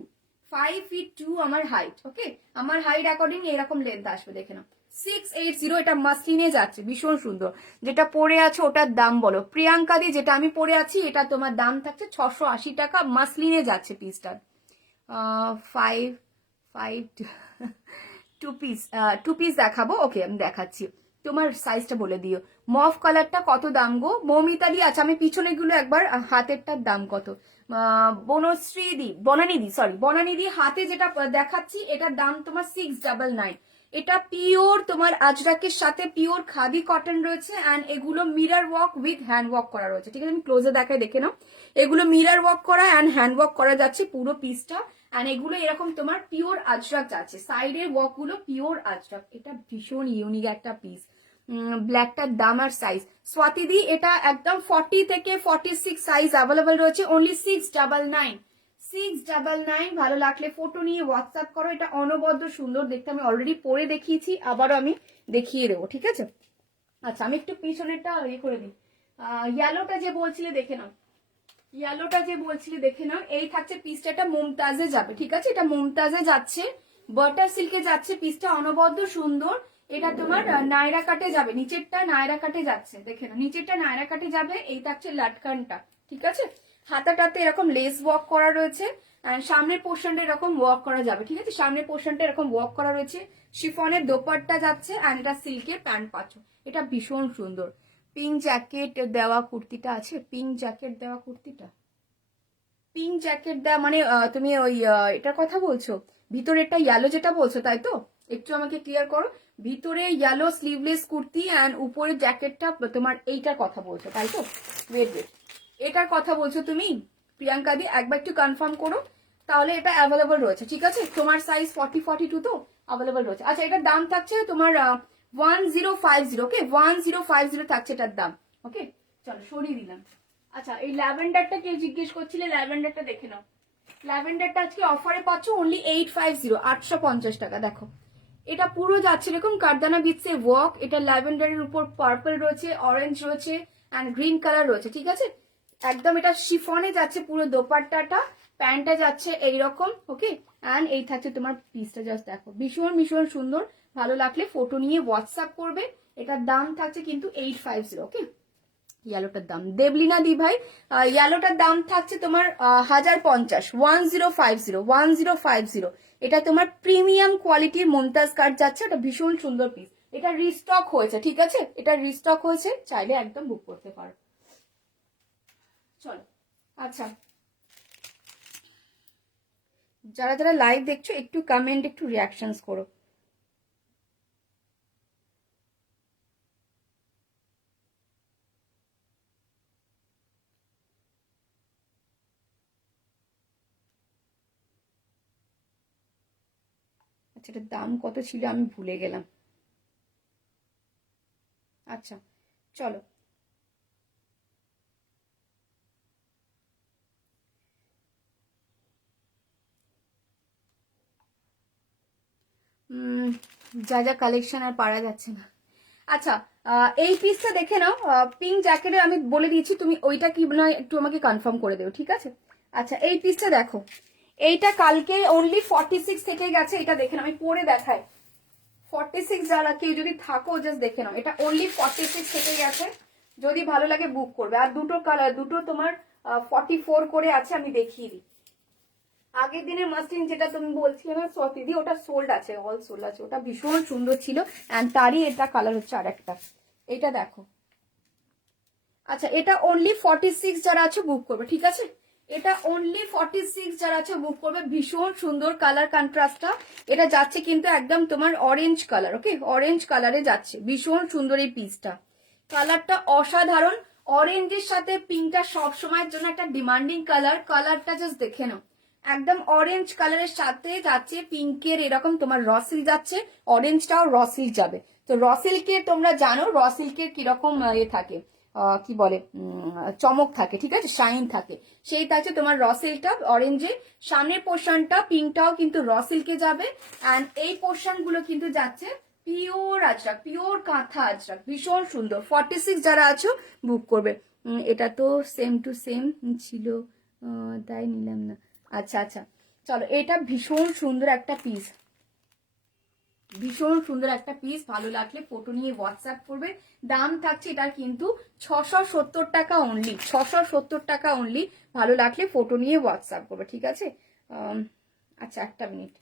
5'2" আমার হাইট, ওকে, আমার হাইট অ্যাকর্ডিং এরকম লেন্থ আসবে, দেখে নাও। 680, এটা মাসলিনে যাচ্ছে, ভীষণ সুন্দর। যেটা পরে আছে ওটার দাম বলো প্রিয়াঙ্কা দি, যেটা আমি পরে আছি এটা তোমার দাম থাকছে 680 টাকা, মাসলিনে যাচ্ছে পিসটার। 5 টু পিস দেখাবো, ওকে আমি দেখাচ্ছি, তোমার সাইজটা বলে দিও। মফ কালারটা কত দাম গো মৌমিতা দি? আচ্ছা আমি পিছনে গুলো একবার, হাতেরটার দাম কত? বনশ্রী দি, বনানী দি হাতে যেটা দেখাচ্ছি এটার দাম তোমার 699। এটা পিওর তোমার আজরাকের সাথে পিওর খাদি কটন রয়েছে, অ্যান্ড এগুলো mirror work with hand work করা রয়েছে, ঠিক আছে? আমি ক্লোজে দেখাই, দেখে নাও। এগুলো মিরর ওয়ার্ক করা অ্যান্ড হ্যান্ড ওয়ার্ক করা যাচ্ছে পুরো পিসটা, অ্যান্ড এগুলো এরকম তোমার পিওর আজরাক যাচ্ছে, সাইডের ওয়ার্ক গুলো পিওর আজরাক। এটা ভীষণ ইউনিক একটা পিস। ব্ল্যাকটার দাম আর সাইজ স্বাতি দি, এটা একদম 40 থেকে 46 সাইজ অ্যাভেলেবল রয়েছে, অনলি 699, 699। ভালো লাগলে ফটো নিয়ে হোয়াটসঅ্যাপ করো। এটা অনবদ্য সুন্দর দেখতে, আমি অলরেডি পরে দেখিয়েছি, আবারও আমি দেখিয়ে দেবো, ঠিক আছে? আচ্ছা আমি একটু পিছনেরটা ইয়ে করে দিই। ইয়েলোটা যে বলছিলে দেখে নাও, ইয়েলোটা যে বলছিলে দেখে নাও। এই থাকছে পিসটা, এটা মুমতাজে যাবে, ঠিক আছে? এটা মুমতাজে যাচ্ছে, বাটার সিল্কে যাচ্ছে, পিসটা অনবদ্য সুন্দর। এটা তোমার নায়রা কাটে যাবে, নিচেরটা নায়রা কাটে যাচ্ছে, দেখে নাও, নিচেরটা নায়রা কাটে যাবে। এই থাকছে লাটকানটা, ঠিক আছে? হাতাটাতে এরকম লেস ওয়ার্ক করা রয়েছে, সামনের পোর্শনটা এরকম ওয়ার্ক করা যাবে, ঠিক আছে? সামনের পোর্শনটা এরকম ওয়ার্ক করা রয়েছে, শিফনের দোপাট্টা যাচ্ছে, অ্যান্ড এটা সিল্কের প্যান্ট পাচ্ছ। এটা ভীষণ সুন্দর। পিঙ্ক জ্যাকেট দেওয়া কুর্তিটা আছে, পিঙ্ক জ্যাকেট দেওয়া কুর্তিটা, পিঙ্ক জ্যাকেট দেওয়া মানে তুমি ওই এটার কথা বলছো? ভিতরেরটা ইয়েলো যেটা বলছো তাই তো? একটু আমাকে ক্লিয়ার করো। ভিতরে ইয়েলো স্লিভলেস কুর্তি অ্যান্ড উপরের জ্যাকেটটা তোমার এইটার কথা বলছো তাই তো? ওয়েট ওয়েট, এটার কথা বলছো তুমি প্রিয়াঙ্কা দি? একবার একটু কনফার্ম করো, তাহলে এটা অ্যাভেলেবল রয়েছে, ঠিক আছে? তোমার সাইজ 40-42 তো অ্যাভেলেবল রয়েছে। আচ্ছা এটার দাম থাকছে তোমার 1050, ওকে, 1050 থাকছে এটার দাম, ওকে। চলো সরিয়ে দিলাম। আচ্ছা এই ল্যাভেন্ডারটা কেউ জিজ্ঞেস করছিলে, ল্যাভেন্ডারটা দেখে নাও। ল্যাভেন্ডারটা আজকে অফারে পাচ্ছ অনলি 850, 850 টাকা। দেখো এটা পুরো যাচ্ছে এরকম কারদানা বিটসে ওয়ার্ক। এটা ল্যাভেন্ডারের উপর পার্পল রয়েছে, অরেঞ্জ রয়েছে, অ্যান্ড গ্রিন কালার রয়েছে, ঠিক আছে? একদম এটা শিফনে যাচ্ছে পুরো দোপাট্টাটা, প্যান্টটা যাচ্ছে এইরকম, ওকে, অ্যান্ড এই থাকছে তোমার পিসটা, জাস্ট দেখো ভীষণ ভীষণ সুন্দর। ভালো লাগলে ফটো নিয়ে হোয়াটসঅ্যাপ করবে। এটার দাম থাকছে কিন্তু 850, ওকে। ইয়েলোটার দাম দেবলিনা দি ভাই, ইয়েলোটার দাম থাকছে তোমার 1050, 1050, 1050। এটা তোমার প্রিমিয়াম কোয়ালিটির মুমতাজ কাট যাচ্ছে, এটা ভীষণ সুন্দর পিস। এটা রিস্টক হয়েছে, ঠিক আছে? এটা রিস্টক হয়েছে, চাইলে একদম বুক করতে পারো। চলো আচ্ছা, যারা যারা লাইভ দেখছো একটু কমেন্ট, একটু রিয়াকশনস করো। আচ্ছা এটার দাম কত ছিল আমি ভুলে গেলাম। আচ্ছা চলো, যা যা কালেকশন আর পারা যাচ্ছে না। আচ্ছা এই পিসটা দেখে নাও, পিঙ্ক জ্যাকেটে আমি বলে দিয়েছি, তুমি ওইটা কি না একটু আমাকে কনফার্ম করে দেও, ঠিক আছে? আচ্ছা এই পিসটা দেখো, এইটা কালকে অনলি 46 থেকে গেছে, এটা দেখে নাও, আমি পরে দেখাই। 46 যারা কেউ যদি থাকো জাস্ট দেখে নাও, এটা অনলি 46 থেকে গেছে। যদি ভালো লাগে বুক করবে। আর দুটো কালার, দুটো তোমার 44 করে আছে, আমি দেখিয়ে দিই। আগের দিনের মাসলিন যেটা তুমি বলছিলে না সতিদি, ওটা সোল্ড আছে, অল সোল্ড আছে, ওটা ভীষণ সুন্দর ছিল। অ্যান্ড তারই এটা কালার হচ্ছে আর একটা, এটা দেখো। আচ্ছা এটা অনলি 46 যারা আছে বুক করবে, ঠিক আছে? এটা অনলি 46 যারা আছে বুক করবে। ভীষণ সুন্দর কালার কন্ট্রাস্টটা। এটা যাচ্ছে কিন্তু একদম তোমার অরেঞ্জ কালার, ওকে, অরেঞ্জ কালারে যাচ্ছে, ভীষণ সুন্দর এই পিসটা। কালারটা অসাধারণ, অরেঞ্জের সাথে পিঙ্কটা সব সময়ের জন্য একটা ডিমান্ডিং কালার। কালারটা জাস্ট দেখে নাও, একদম অরেঞ্জ কালারের সাথে যাচ্ছে পিঙ্কের এরকম তোমার র সিল্ক যাচ্ছে, অরেঞ্জটাও র সিল্ক যাবে। তো র সিল্কের তোমরা জানো র সিল্কের কিরকম থাকে, কি বলে চমক থাকে, ঠিক আছে, শাইন থাকে। সেই থাকছে তোমার র সিল্কটা অরেঞ্জে, সামনের পোর্শনটা পিঙ্কটাও কিন্তু র সিল্কে যাবে, অ্যান্ড এই পোর্শন গুলো কিন্তু যাচ্ছে পিওর আজরাক, পিওর কাঁথা আজরাক, ভীষণ সুন্দর। 46 যারা আছো বুক করবে। এটা তো সেম টু সেম ছিল, তাই নিলাম না। আচ্ছা আচ্ছা, চলো, এটা ভীষণ সুন্দর একটা পিস, ভীষণ সুন্দর একটা পিস। ভালো লাগলে ফটো নিয়ে হোয়াটসঅ্যাপ করবে। দাম থাকছে এটার কিন্তু 670 টাকা অনলি, 670 টাকা অনলি। ভালো লাগলে ফটো নিয়ে হোয়াটসঅ্যাপ করবে, ঠিক আছে। আচ্ছা, একটা মিনিট।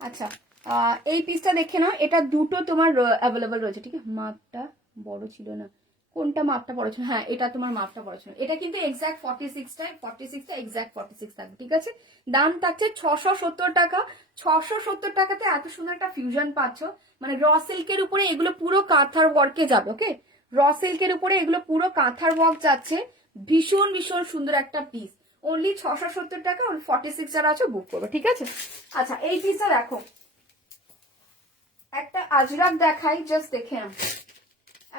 আচ্ছা, এই পিসটা দেখে নাও, এটা দুটো তোমার অ্যাভেলেবল রয়েছে, ঠিক আছে। মাপটা বড় ছিল না, কোনটা মাপটা বড় ছিল, হ্যাঁ এটা তোমার মাপটা বড় ছিল। এটা কিন্তু এক্সাক্ট 46টা এক্সাক্ট 46 থাকবে, ঠিক আছে। দাম থাকছে 670 টাকা। 670 টাকাতে এত সুন্দর একটা ফিউশন পাচ্ছ, মানে র সিল্কের উপরে এগুলো পুরো কাঁথার ওয়ার্কে যাবে, ওকে। র সিল্কের উপরে এগুলো পুরো কাঁথার ওয়ার্ক যাচ্ছে, ভীষণ ভীষণ সুন্দর একটা পিস। অনলি 670 টাকা, 46 যারা আছো বুক করবে, ঠিক আছে। আচ্ছা, এই পিসটা দেখো, একটা আজরাক দেখাই, জাস্ট দেখে নাও,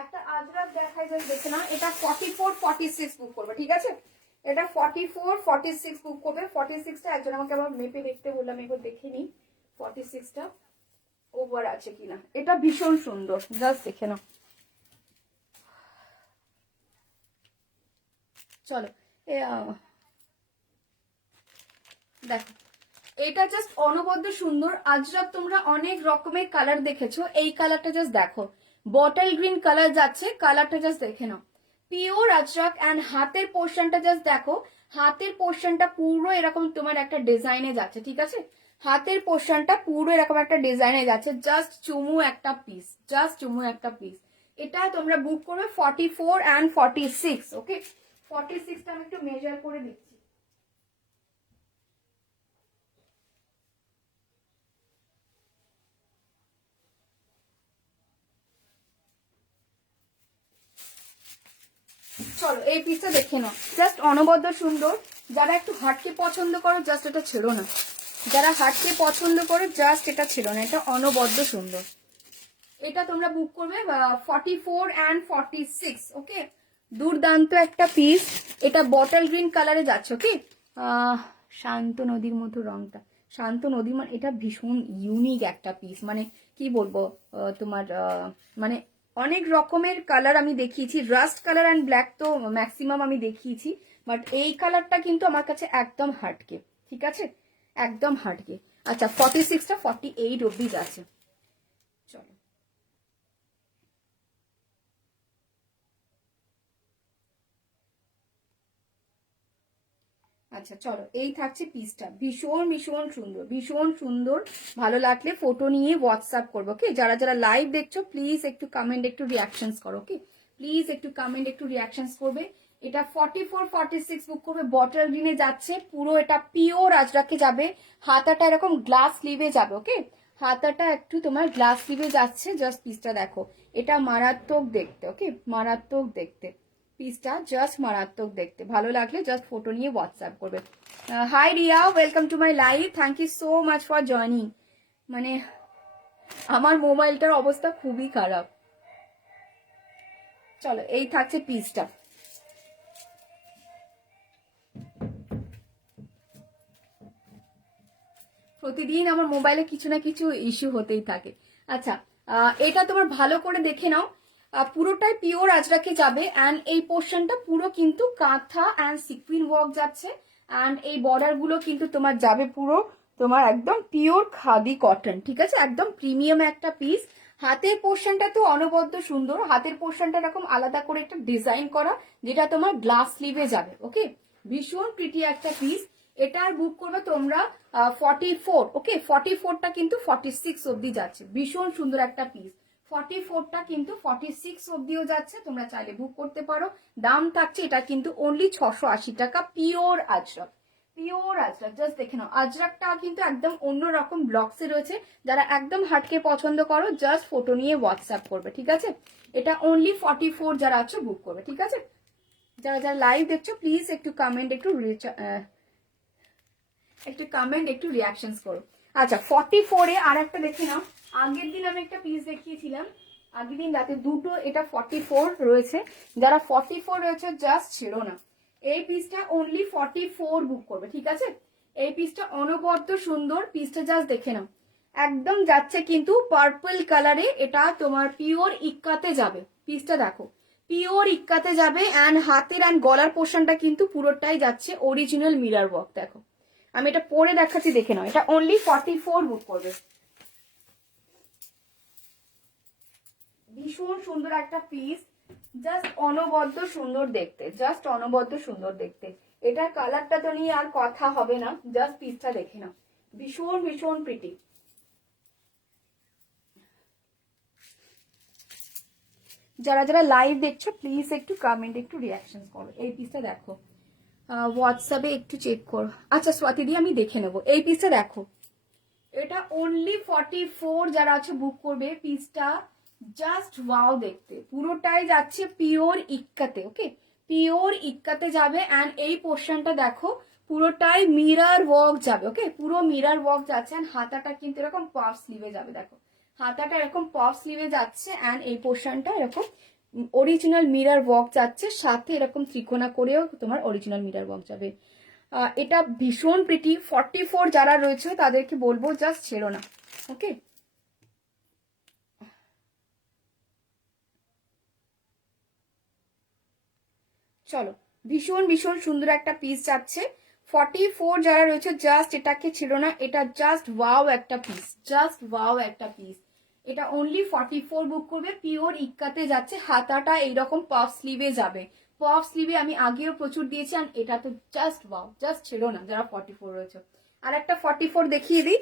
একটা আজরাক দেখাই, জাস্ট দেখে নাও। এটা 44 46 বুক করবে, ঠিক আছে। এটা 44 46 বুক করবে। 46টা একজন আমাকে আবার মেপে দেখতে বললাম, একবার দেখে নিই 46টা ওভার আছে কিনা। এটা ভীষণ সুন্দর, জাস্ট দেখে নাও। চলো, দেখো, এটা জাস্ট অনবদ্য সুন্দর আজরাক। তোমরা অনেক রকমের কালার দেখেছো, এই কালারটা জাস্ট দেখো, বটল গ্রিন কালার যাচ্ছে, কালারটা জাস্ট দেখে নাও, পিওর আজরাক। অ্যান্ড হাতের পোর্শনটা জাস্ট দেখো, হাতের পোর্শনটা পুরো এরকম তোমার একটা ডিজাইনে যাচ্ছে, ঠিক আছে। হাতের পোর্শনটা পুরো এরকম একটা ডিজাইনে যাচ্ছে, জাস্ট চুমু একটা পিস, জাস্ট চুমু একটা পিস। এটা তোমরা বুক করবে 44 অ্যান্ড 46, ওকে। 46টা আমি একটু মেজার করে দিচ্ছি। চলো, এই পিসটা দেখে নাও, জাস্ট অনবদ্য সুন্দর। যারা একটু হাটকে পছন্দ করো জাস্ট এটা ছিল না, যারা হাটকে পছন্দ করো জাস্ট এটা ছিল না, এটা অনবদ্য সুন্দর। এটা তোমরা বুক করবে 44 অ্যান্ড 46, ওকে। দুর্দান্ত একটা পিস। এটা বটল গ্রিন কালারে যাচ্ছে, ওকে। শান্ত নদীর মতো রংটা, শান্ত নদী, মানে এটা ভীষণ ইউনিক একটা পিস, মানে কি বলবো, তোমার মানে অনেক রকমের কালার আমি দেখিয়েছি, রাস্ট কালার অ্যান্ড ব্ল্যাক তো ম্যাক্সিমাম আমি দেখিয়েছি, বাট এই কালারটা কিন্তু আমার কাছে একদম হাটকে, ঠিক আছে, একদম হাটকে। আচ্ছা, 46টা 48 অব্দি আছে। চলো, আচ্ছা চলো, এই থাকছে পিসটা, ভীষণ ভীষণ সুন্দর, ভীষণ সুন্দর। ভালো লাগলে ফটো নিয়ে হোয়াটসঅ্যাপ করবো, ওকে। যারা যারা লাইভ দেখছো প্লিজ একটু কমেন্ট, একটু রিয়াকশনস করো, ওকে। প্লিজ একটু কমেন্ট, একটু রিয়াকশনস করবে। এটা 44 46 বুক করবে, বটল গ্রিনে যাচ্ছে, পুরো এটা পিওর আজরাকে যাবে। হাতাটা এরকম গ্লাস স্লিভে যাবে, ওকে। হাতাটা একটু তোমার গ্লাস স্লিভে যাচ্ছে, জাস্ট পিসটা দেখো, এটা মারাত্মক দেখতে, ওকে, মারাত্মক দেখতে পিসটা, জাস্ট মারাত্মক দেখতে। ভালো লাগলে জাস্ট ফটো নিয়ে হোয়াটসঅ্যাপ করবে। Hi Riya, welcome to my live, thank you so much for joining. মানে আমার মোবাইলটার অবস্থা খুবই খারাপ। চলো, এই থাকছে পিসটা। প্রতিদিন আমার মোবাইলে কিছু না কিছু ইস্যু হতেই থাকে। আচ্ছা, এটা তোমার ভালো করে দেখে নাও, পুরোটাই পিওর আজরাকে যাবে, অ্যান্ড এই পোর্শনটা পুরো কিন্তু কাঁথা অ্যান্ড সিকুইন ওয়ার্ক যাচ্ছে, অ্যান্ড এই বর্ডার গুলো কিন্তু তোমার যাবে পুরো তোমার একদম পিওর খাদি কটন, ঠিক আছে, একদম প্রিমিয়াম একটা পিস। হাতের পোর্শনটা তো অনবদ্য সুন্দর, হাতের পোর্শনটা এরকম আলাদা করে একটা ডিজাইন করা, যেটা তোমার গ্লাস স্লিভে যাবে, ওকে। ভীষণ প্রিটি একটা পিস। এটার বুক করবে তোমরা 44, ওকে। 44টা কিন্তু 46 অব্দি যাচ্ছে, ভীষণ সুন্দর একটা পিস। 44টা কিন্তু 46 অব্দিও যাচ্ছে, তোমরা চাইলে বুক করতে পারো। দাম থাকছে এটা কিন্তু অনলি 680 টাকা, pure Ajrak, pure Ajrak. Just দেখে নাও, আজরাকটা কিন্তু একদম অন্যরকম ব্লকসে রয়েছে। যারা একদম হাটকে পছন্দ করো জাস্ট ফটো নিয়ে হোয়াটসঅ্যাপ করবে, ঠিক আছে। এটা অনলি 44 যারা আছো বুক করবে, ঠিক আছে। যারা যারা লাইভ দেখছো প্লিজ একটু কমেন্ট, একটু কমেন্ট, একটু রিয়াকশনস করো। আচ্ছা 44-এ আর একটা দেখে নাও। আগের দিন আমি একটা পিস দেখিয়েছিলাম, আগের দিন রাতে দুটো, এটা 44 রয়েছে। যারা 44 রয়েছে জাস্ট ছিল না, এই পিসটা অনলি 44 বুক করবে, ঠিক আছে? এই পিসটা অনবদ্য সুন্দর, পিসটা জাস্ট দেখে নাও, একদম যাচ্ছে কিন্তু পার্পল কালারে। এটা তোমার পিওর ইক্কাতে যাবে, পিসটা দেখো পিওর ইক্কাতে যাবে। অ্যান্ড হাতের অ্যান্ড গলার পোর্শনটা কিন্তু পুরোটাই যাচ্ছে অরিজিনাল মিরর ওয়ার্ক। দেখো আমি এটা পরে দেখাচ্ছি, দেখে নাও, এটা অনলি 44 বুক করবে। ভীষণ সুন্দর একটা পিস, জাস্ট অনবদ্য সুন্দর দেখতে, জাস্ট অনবদ্য সুন্দর দেখতে। এটার কালারটা তো নিয়ে আর কথা হবে না, জাস্ট পিসটা দেখে নাও, ভীষণ ভীষণ প্রিটি। যারা যারা লাইভ দেখছো প্লিজ একটু কমেন্ট, একটু রিয়াকশন করো। এই পিসটা দেখো, হোয়াটসঅ্যাপে একটু চেক করো। আচ্ছা স্বাতি দি আমি দেখে নেবো। এই পিসটা দেখো, এটা অনলি 44 যারা আছে বুক করবে। পিসটা জাস্ট ওয়াও দেখতে, পুরোটাই যাচ্ছে পিওর ইক্কাতে। ওকে, পিওর ইক্কাতে যাবে। অ্যান্ড এই পোর্শনটা দেখো পুরোটাই মিরর ওয়ার্ক যাবে। ওকে, পুরো মিরর ওয়ার্ক যাচ্ছে। অ্যান্ড হাতাটা কিন্তু এরকম পাফ স্লিভে যাবে, দেখো হাতাটা এরকম পাফ স্লিভে যাচ্ছে। অ্যান্ড এই পোর্শনটা এরকম অরিজিনাল মিরর ওয়ার্ক যাচ্ছে, সাথে এরকম ত্রিকোণা করেও তোমার অরিজিনাল মিরর ওয়ার্ক যাবে। এটা ভীষণ প্রিটি। 44 যারা রয়েছে তাদেরকে বলবো জাস্ট ছেড়ো না। ওকে, চলো, ভীষণ ভীষণ সুন্দর একটা পিস যাচ্ছে। 44 যারা রয়েছে জাস্ট এটাকে ছেড়ো না, এটা জাস্ট ওয়াও একটা পিস, জাস্ট ওয়াও একটা পিস। এটা অনলি 44 বুক করবে, পিওর ইক্কাতে যাচ্ছে। হাতাটা এইরকম পাফ স্লিভে যাবে, পাফ স্লিভে আমি আগেও প্রচুর দিয়েছি। আর এটা তো জাস্ট ওয়াও, জাস্ট ছেড়ো না যারা 44 রয়েছে। আর একটা 44 দেখিয়ে দিই,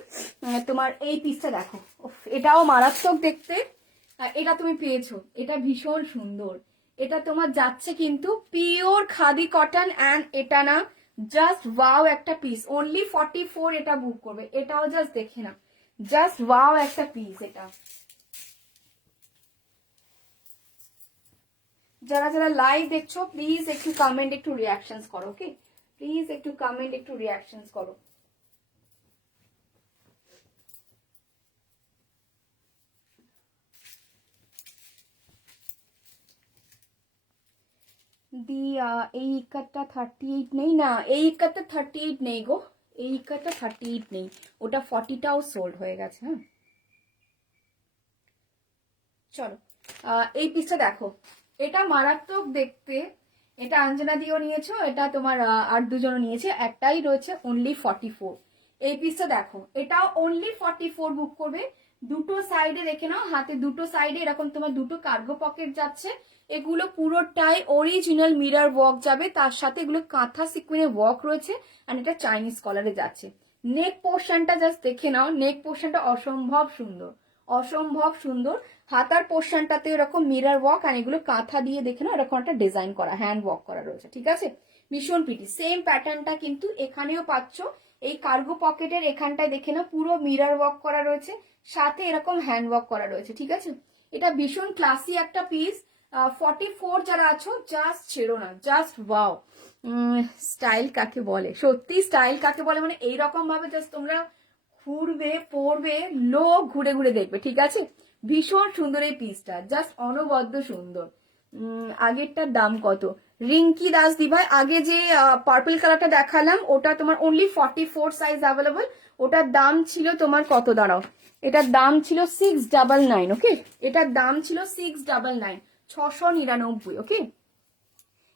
তোমার এই পিসটা দেখো, এটাও মারাত্মক দেখতে। এটা তুমি পেয়েছো, এটা ভীষণ সুন্দর। এটা তোমার যাচ্ছে কিন্তু পিওর খাদি কটন। অ্যান্ড এটা না জাস্ট ওয়াও একটা পিস, অনলি 44 এটা বুক করবে। এটাও জাস্ট দেখে না, জাস্ট ওয়াও একটা পিস। এটা যারা যারা লাইভ দেখছো প্লিজ একটু কমেন্ট, একটু রিয়াকশনস করো। ওকে, প্লিজ একটু কমেন্ট, একটু রিয়াকশনস করো। দি এই ইকারটা 38 নেই না, এই ইকারটা 38 নেই গো, এই ইকারটা 38 নেই, ওটা 40টাও সোল্ড হয়ে গেছে। হ্যাঁ চলো, এই পিসটা দেখো, এটা মারাত্মক দেখতে। এটা অঞ্জনা দিও নিয়েছো, এটা তোমার আর দুজনও নিয়েছে, একটাই রয়েছে অনলি 44। এই পিসটা দেখো, এটাও অনলি 44 বুক করবে। দুটো সাইডে দেখে নাও, হাতে দুটো সাইডে এরকম তোমার দুটো কার্গো পকেট যাচ্ছে। এগুলো পুরোটাই অরিজিনাল মিরর ওয়ার্ক যাবে, তার সাথে এগুলো কাঁথা সিকুয়েন্সের ওয়ার্ক রয়েছে। আর এটা চাইনিজ কলারে যাচ্ছে। নেক পোর্শনটা জাস্ট দেখে নাও, নেক পোর্শনটা অসম্ভব সুন্দর, অসম্ভব সুন্দর। হাতার পোর্শনটাতে এরকম মিরর ওয়ার্ক, আর এগুলো কাঁথা দিয়ে দেখে নাও এরকম একটা ডিজাইন করা, হ্যান্ড ওয়ার্ক করা রয়েছে, ঠিক আছে? ভীষণ প্রিটি। সেম প্যাটার্নটা কিন্তু এখানেও পাচ্ছ। এই কার্গো পকেটের এখানটায় দেখে নাও পুরো মিরর ওয়ার্ক করা রয়েছে, সাথে এরকম হ্যান্ড ওয়ার্ক করা রয়েছে, ঠিক আছে? এটা ভীষণ ক্লাসি একটা পিস। 44 যারা আছো জাস্ট ছেড়ো না, জাস্ট ওয়াও। স্টাইল কাকে বলে, সত্যি স্টাইল কাকে বলে, মানে এইরকম ভাবে জাস্ট তোমরা ঘুরবে পরবে, লোক ঘুরে ঘুরে দেখবে, ঠিক আছে? ভীষণ সুন্দর এই পিসটা, জাস্ট অনবদ্য সুন্দর। আগেরটার দাম কত? রিঙ্কি দাস দি ভাই, আগে যে পার্পল কালারটা দেখালাম ওটা তোমার অনলি 44 সাইজ অ্যাভেলেবল। ওটার দাম ছিল তোমার কত, দাঁড়াও, এটার দাম ছিল 699। ওকে, এটার দাম ছিল 699, 699। ওকে,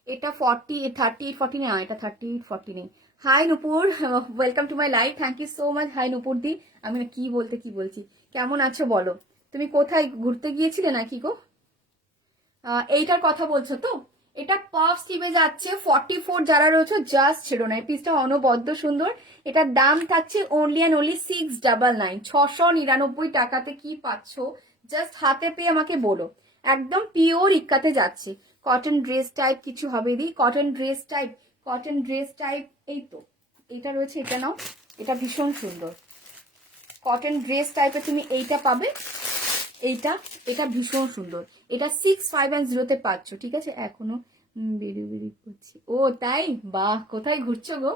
এটা 38 40 না, এটা 38 40 নেই। Hi Nupur, welcome to my live, thank you so much. Hi Nupur দি, আমি কি বলছি, কেমন আছো বলো? তুমি কোথায় ঘুরতে গিয়েছিলে নাকি গো? এইটার কথা বলছো তো? এটা পাফ স্লিভে যাচ্ছে। 44 যারা রয়েছে জাস্ট ছিল না, এই পিসটা অনবদ্য সুন্দর। এটার দাম থাকছে অনলি অ্যান্ড অনলি 699, 699 টাকাতে কি পাচ্ছ জাস্ট হাতে পেয়ে আমাকে বলো। একদম পিওর ইক্কাতে যাচ্ছে। কটন ড্রেস টাইপ কিছু হবে দি, cotton dress type, cotton dress type. এই তো এটা রয়েছে, এটা নাও, এটা ভীষণ সুন্দর কটন ড্রেস টাইপের, তুমি এইটা পাবে। এইটা, এটা ভীষণ সুন্দর। এটা 6510 পাচ্ছ, ঠিক আছে? এখনো বেরি করছি। ও তাই, বাহ, কোথায় ঘুরছো গো?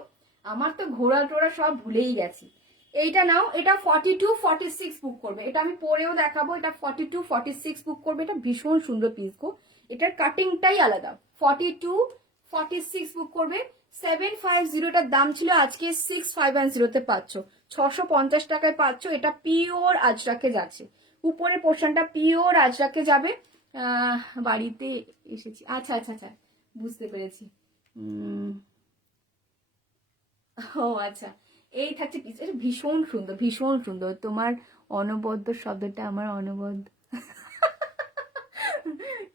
আমার তো ঘোরা টোরা সব ভুলেই গেছি। এইটা নাও, এটা 42-46 বুক করবে, এটা আমি পরেও দেখাবো। এটা 42-46 বুক করবে, এটা ভীষণ সুন্দর পিস গো, এটার কাটিংটাই আলাদা। 42-46 বুক করবে। 750 এটার দাম ছিল, আজকে 650 তে পাচ্ছ, 650 টাকায় পাচ্ছ। এটা পিওর আজরাকে যাচ্ছে, উপরের পোর্শনটা পিওর আজরাকে যাবে। বাড়িতে এসেছি, আচ্ছা আচ্ছা আচ্ছা, বুঝতে পেরেছি। ও আচ্ছা, এই থাকছে পিস, এটা ভীষণ সুন্দর, ভীষণ সুন্দর। তোমার অনবদ্য শব্দটা আমার অনবদ্য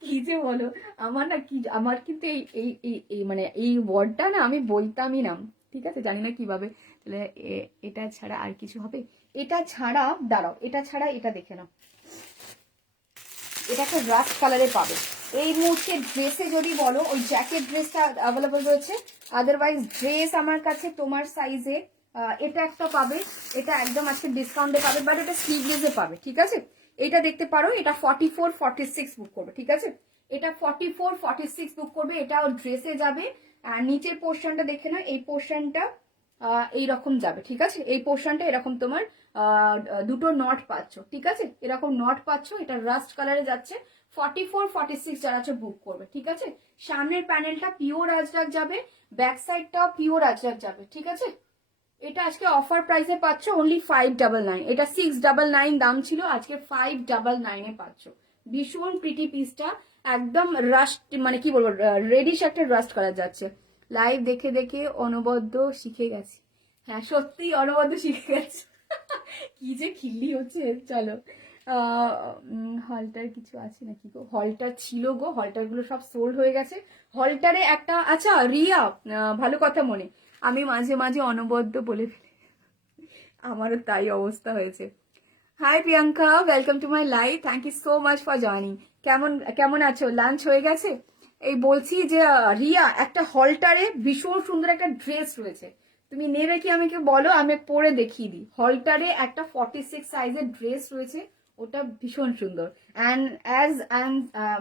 কি যে বলো, আমার না কি, আমার কিন্তু এই এই এই এই মানে এই ওয়ার্ডটা না আমি বলতামই না, ঠিক আছে, জানি না কিভাবে। তাহলে এটা ছাড়া আর কিছু হবে? এটা ছাড়া দাঁড়াও, এটা ছাড়া এটা দেখে নাও, এটা একটা রাস্ট কালারে পাবে। এই মুহূর্তে ড্রেসে যদি বলো, ওই জ্যাকেট ড্রেসটা অ্যাভেলেবল রয়েছে, আদারওয়াইজ ড্রেস আমার কাছে তোমার সাইজে এটা একটা পাবে, এটা একদম আজকে ডিসকাউন্টে পাবে, বাট এটা স্লিভলেসে পাবে, ঠিক আছে। এটা দেখতে পারো, এটা 44-46 বুক করবে, ঠিক আছে। এটা 44-46 বুক করবে, এটাও ড্রেসে যাবে। আর নিচের পোর্শনটা দেখে নাও, এই পোর্শনটা এইরকম যাবে, ঠিক আছে। এই পোর্শনটা এরকম তোমার দুটো নট পাচ্ছ, ঠিক আছে, এরকম নট পাচ্ছ। এটা রাস্ট কালারে যাচ্ছে। 44-46 যারা আছে বুক করবে, ঠিক আছে। সামনের প্যানেলটা পিওর আজরাক যাবে, ব্যাক সাইডটাও পিওর আজরাক যাবে, ঠিক আছে। এটা আজকে অফার প্রাইসে পাচ্ছ অনলি 599, এটা 699 দাম ছিল, আজকে 599 এ পাচ্ছ। ভীষণ প্রিটি পিসটা, একদম রাস্ট, মানে কি বলবো, রেডিশ একটা রাস্ট করা যাচ্ছে। লাইভ দেখে দেখে অনবদ্য শিখে গেছি, হ্যাঁ সত্যি অনবদ্য শিখে গেছে কি যে খিল্লি হচ্ছে। চলো, হলটার কিছু আছে নাকি গো? হলটার ছিল গো, হলটার গুলো সব সোল্ড হয়ে গেছে। হলটারে একটা, আচ্ছা রিয়া, ভালো কথা মনে, আমি মাঝে মাঝে অনবদ্য বলে ফেলি, আমারও তাই অবস্থা হয়েছে। Hi Priyanka, welcome to my live, thank you so much for joining. কেমন কেমন আছো? লাঞ্চ হয়ে গেছে? এই বলছি যে রিয়া, একটা হলটারে ভীষণ সুন্দর একটা ড্রেস রয়েছে, তুমি নেবে কি আমাকে বলো, আমি পরে দেখিয়ে দিই। হলটারে একটা 46 সাইজের ড্রেস রয়েছে, ওটা ভীষণ সুন্দর,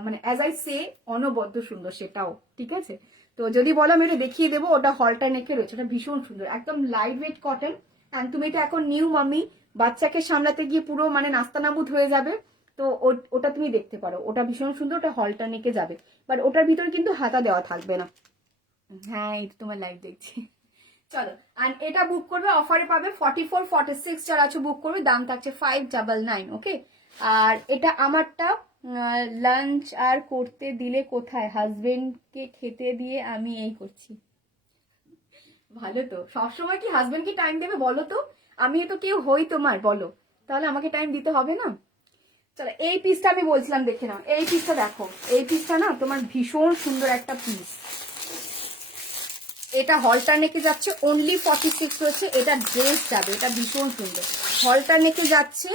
মানে অ্যাজ আই সে অনবদ্য সুন্দর সেটাও, ঠিক আছে। তো যদি বলো আমি এটা দেখিয়ে দেবো, ওটা হলটার নেকে রয়েছে, ওটা ভীষণ সুন্দর, একদম লাইট ওয়েট কটন। অ্যান্ড তুমি এটা এখন নিউ মামি, বাচ্চাকে সামলাতে গিয়ে পুরো মানে নাস্তানাবুদ হয়ে যাবে, তো ওটা তুমি দেখতে পারো, ওটা ভীষণ সুন্দর, ওটা হলটার নেকে যাবে, বাট ওটার ভিতরে কিন্তু হাতা দেওয়া থাকবে না। হ্যাঁ, এই তো তোমার লাইভ দেখছি। চলো, আর এটা বুক করবে, অফারে পাবে 44-46 যারা আছে বুক করবে, দাম থাকছে 599, ওকে। আর এটা আমারটা, লাঞ্চ আর করতে দিলে কোথায়, হাজবেন্ডকে খেতে দিয়ে আমি এই করছি। ভালো তো, সবসময় কি হাজবেন্ডকে টাইম দেবে বলো তো? আমি তো কেউ হই তোমার, বলো, তাহলে আমাকে টাইম দিতে হবে না? চলো, এই পিসটা আমি বলছিলাম দেখে নাও, এই পিসটা দেখো, এই পিসটা না তোমার ভীষণ সুন্দর একটা পিস। এটা হলটার নেকে যাচ্ছে, অনলি 46 রয়েছে, এটা ড্রেস যাবে, এটা ভীষণ সুন্দর। হলটার নেকে যাচ্ছে,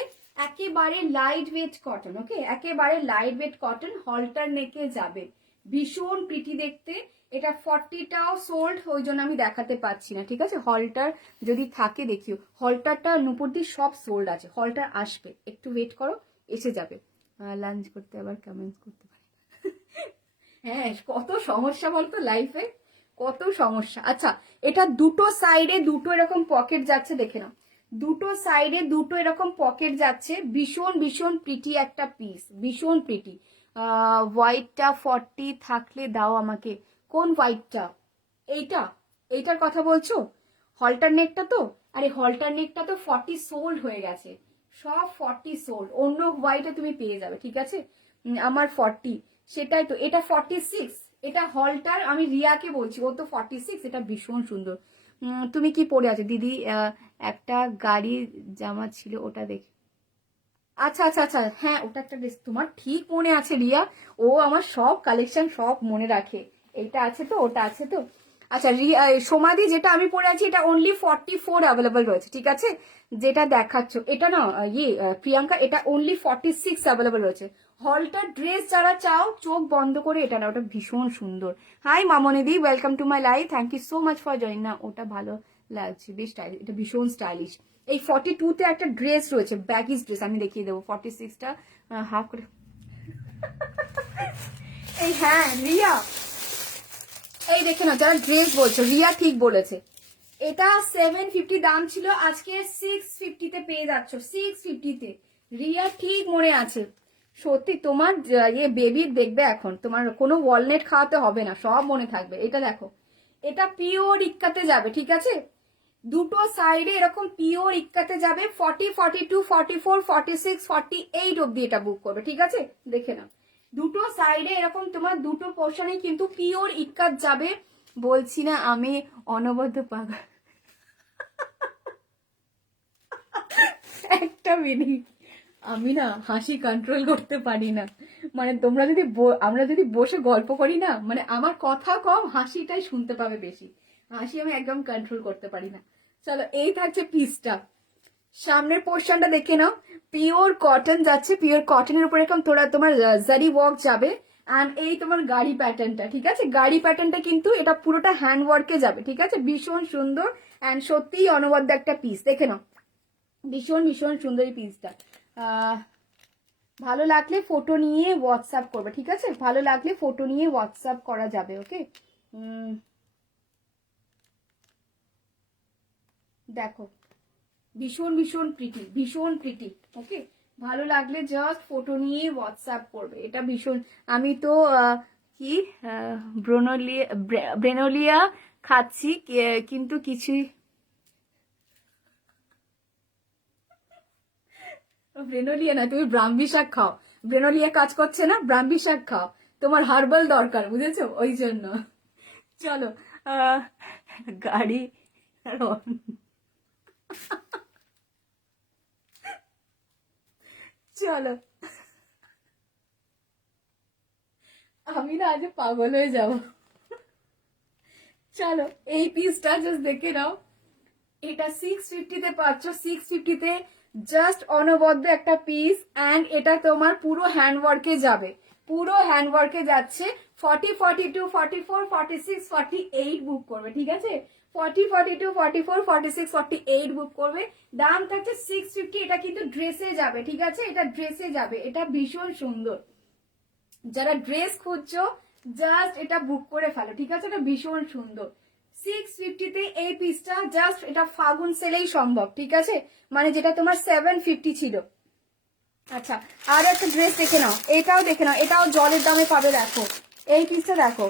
একেবারে লাইট ওয়েট কটন, ওকে, একেবারে লাইট ওয়েট কটন, হলটার নেকে যাবে, ভীষণ প্রিটি দেখতে। এটা 40টাও সোল্ড, ওই জন্য আমি দেখাতে পাচ্ছি না, ঠিক আছে। হলটার যদি থাকে দেখিও, হলটারটা নুপুরদি সব সোল্ড আছে, হলটার আসবে, একটু ওয়েট করো, এসে যাবে। লাঞ্চ করতে আবার কমেন্টস করতে পারি হ্যাঁ, কত সমস্যা বলতো লাইফে, কত সমস্যা। আচ্ছা, এটা দুটো সাইডে দুটো এরকম পকেট যাচ্ছে, দেখে নাও, দুটো সাইডে দুটো এরকম পকেট যাচ্ছে, ভীষণ ভীষণ প্রিটি একটা পিস, ভীষণ প্রিটি। হোয়াইটটা 40 থাকলে দাও আমাকে। কোন হোয়াইটটা? এইটা, এইটার কথা বলছো? হলটার নেকটা তো, আরে হলটার নেকটা তো 40 সোল্ড হয়ে গেছে, সব 40 সোল্ড, অন্য হোয়াইটে তুমি পেয়ে যাবে, ঠিক আছে। আমার 40, সেটাই তো, এটা 46, এটা হলটার, আমি রিয়াকে বলছি, ও তো 46, এটা ভীষণ সুন্দর। তুমি কি পরে আছো দিদি? একটা গাড়ি জামা ছিল, ওটা দেখে। আচ্ছা আচ্ছা আচ্ছা, হ্যাঁ ওটা একটা ড্রেস, তোমার ঠিক মনে আছে রিয়া, ও আমার সব কালেকশন সব মনে রাখে। এইটা আছে তো, ওটা আছে তো। আচ্ছা রিয়া, সোমাদি যেটা আমি পরে আছি, এটা অনলি 44 অ্যাভেলেবল রয়েছে, ঠিক আছে। যেটা দেখাচ্ছ এটা না, প্রিয়াঙ্কা, এটা অনলি 46 অ্যাভেলেবল রয়েছে। হলটার ড্রেস যারা চাও, চোখ বন্ধ করে এটা না, ওটা ভীষণ সুন্দর। হাই মামনিদি, welcome to my live, thank you so much for join. না ওটা ভালো লাগছে, বেশ স্টাইলিশ, এটা ভীষণ স্টাইলিশ। এই 42-তে একটা ড্রেস রয়েছে, ব্যাগিস ড্রেস, আমি দেখিয়ে দেবো। 46টা হাফ করে এই, হ্যাঁ রিয়া, এই দেখে না, যারা ড্রেস বলছো, রিয়া ঠিক বলেছে, এটা 750 দাম ছিল, আজকে 650 তে পেয়ে যাচ্ছ, 650 তে। রিয়া ঠিক মনে আছে, সত্যি তোমার বেবির দেখবে এখন তোমার কোনো ওয়ালনেট খাওয়াতে হবে না, সব মনে থাকবে। এটা দেখো, এটা পিওর ইক্কাতে যাবে, ঠিক আছে? দুটো সাইডে এরকম পিওর ইক্কাতে যাবে। 40, 42, 44, 46, 48 অব্দি এটা বুক করবে, ঠিক আছে? দেখে নাও, দুটো সাইডে এরকম তোমার দুটো পোর্শনে কিন্তু পিওর ইক্কাত যাবে। বলছি না আমি অনবদ্য পাগল। একটা মিনিট, আমি না হাসি কন্ট্রোল করতে পারি না। মানে তোমরা যদি আমরা যদি বসে গল্প করি না, মানে আমার কথা কম, হাসিটাই শুনতে পাবে বেশি। হাসি আমি একদম কন্ট্রোল করতে পারি না। চলো, এই থাকছে পিসটা। সামনের পোর্শনটা দেখে নাও, পিওর কটন যাচ্ছে, পিওর কটনের উপরে এরকম তোমার জারি ওয়ার্ক যাবে। অ্যান্ড এই তোমার গাড়ি প্যাটার্নটা, ঠিক আছে? গাড়ি প্যাটার্নটা কিন্তু এটা পুরোটা হ্যান্ড ওয়ার্কে যাবে, ঠিক আছে? ভীষণ সুন্দর অ্যান্ড সত্যিই অনবদ্য একটা পিস, দেখে নাও, ভীষণ ভীষণ সুন্দর এই পিসটা। ভালো লাগলে ফটো নিয়ে হোয়াটসঅ্যাপ করবে, ঠিক আছে? ভালো লাগলে ফটো নিয়ে হোয়াটসঅ্যাপ করা যাবে, ওকে? দেখো, ভীষণ ভীষণ প্রিটি, ভীষণ প্রিটি, ওকে? ভালো লাগলে জাস্ট ফটো নিয়ে হোয়াটসঅ্যাপ করবে। এটা ভীষণ, আমি তো কি ব্রেনোলিয়া খাচ্ছি, কিন্তু কিছুই। ব্রেনোলিয়া না, তুমি ব্রাহ্মী শাক খাও। ব্রেনোলিয়া কাজ করছে না, ব্রাহ্মী শাক খাও, তোমার হার্বাল দরকার, বুঝেছো? ওই জন্য। চলো, আহ গাড়ি, চলো, আমি না আজ পাগল হয়ে যাব। চলো, এই পিসটা জাস্ট দেখে নাও, এটা 650 তে পাচ্ছ, 650 তে জাস্ট অনবদ্য একটা পিস। অ্যান্ড এটা তোমার পুরো হ্যান্ডওয়ার্কে যাবে, পুরো হ্যান্ডওয়ার্কে যাচ্ছে। 40, 42, 44, 46, 48 বুক করবে, ঠিক আছে? 40, 42, 44, 46, 48 বুক করবে। দাম থাকছে 650। এটা কিন্তু ড্রেসে যাবে, ঠিক আছে? এটা ড্রেসে যাবে, এটা ভীষণ সুন্দর। যারা ড্রেস খুঁজছো জাস্ট এটা বুক করে ফেলো, ঠিক আছে? এটা ভীষণ সুন্দর। 650 তে এই পিসটা, জাস্ট এটা ফাগুন সেলেই সম্ভব, ঠিক আছে? মানে যেটা তোমার 750 ছিল। আচ্ছা, আর একটা ড্রেস দেখে নাও, এটাও দেখে নাও, এটাও জলের দামে পাবে। দেখো এই পিসটা, দেখো।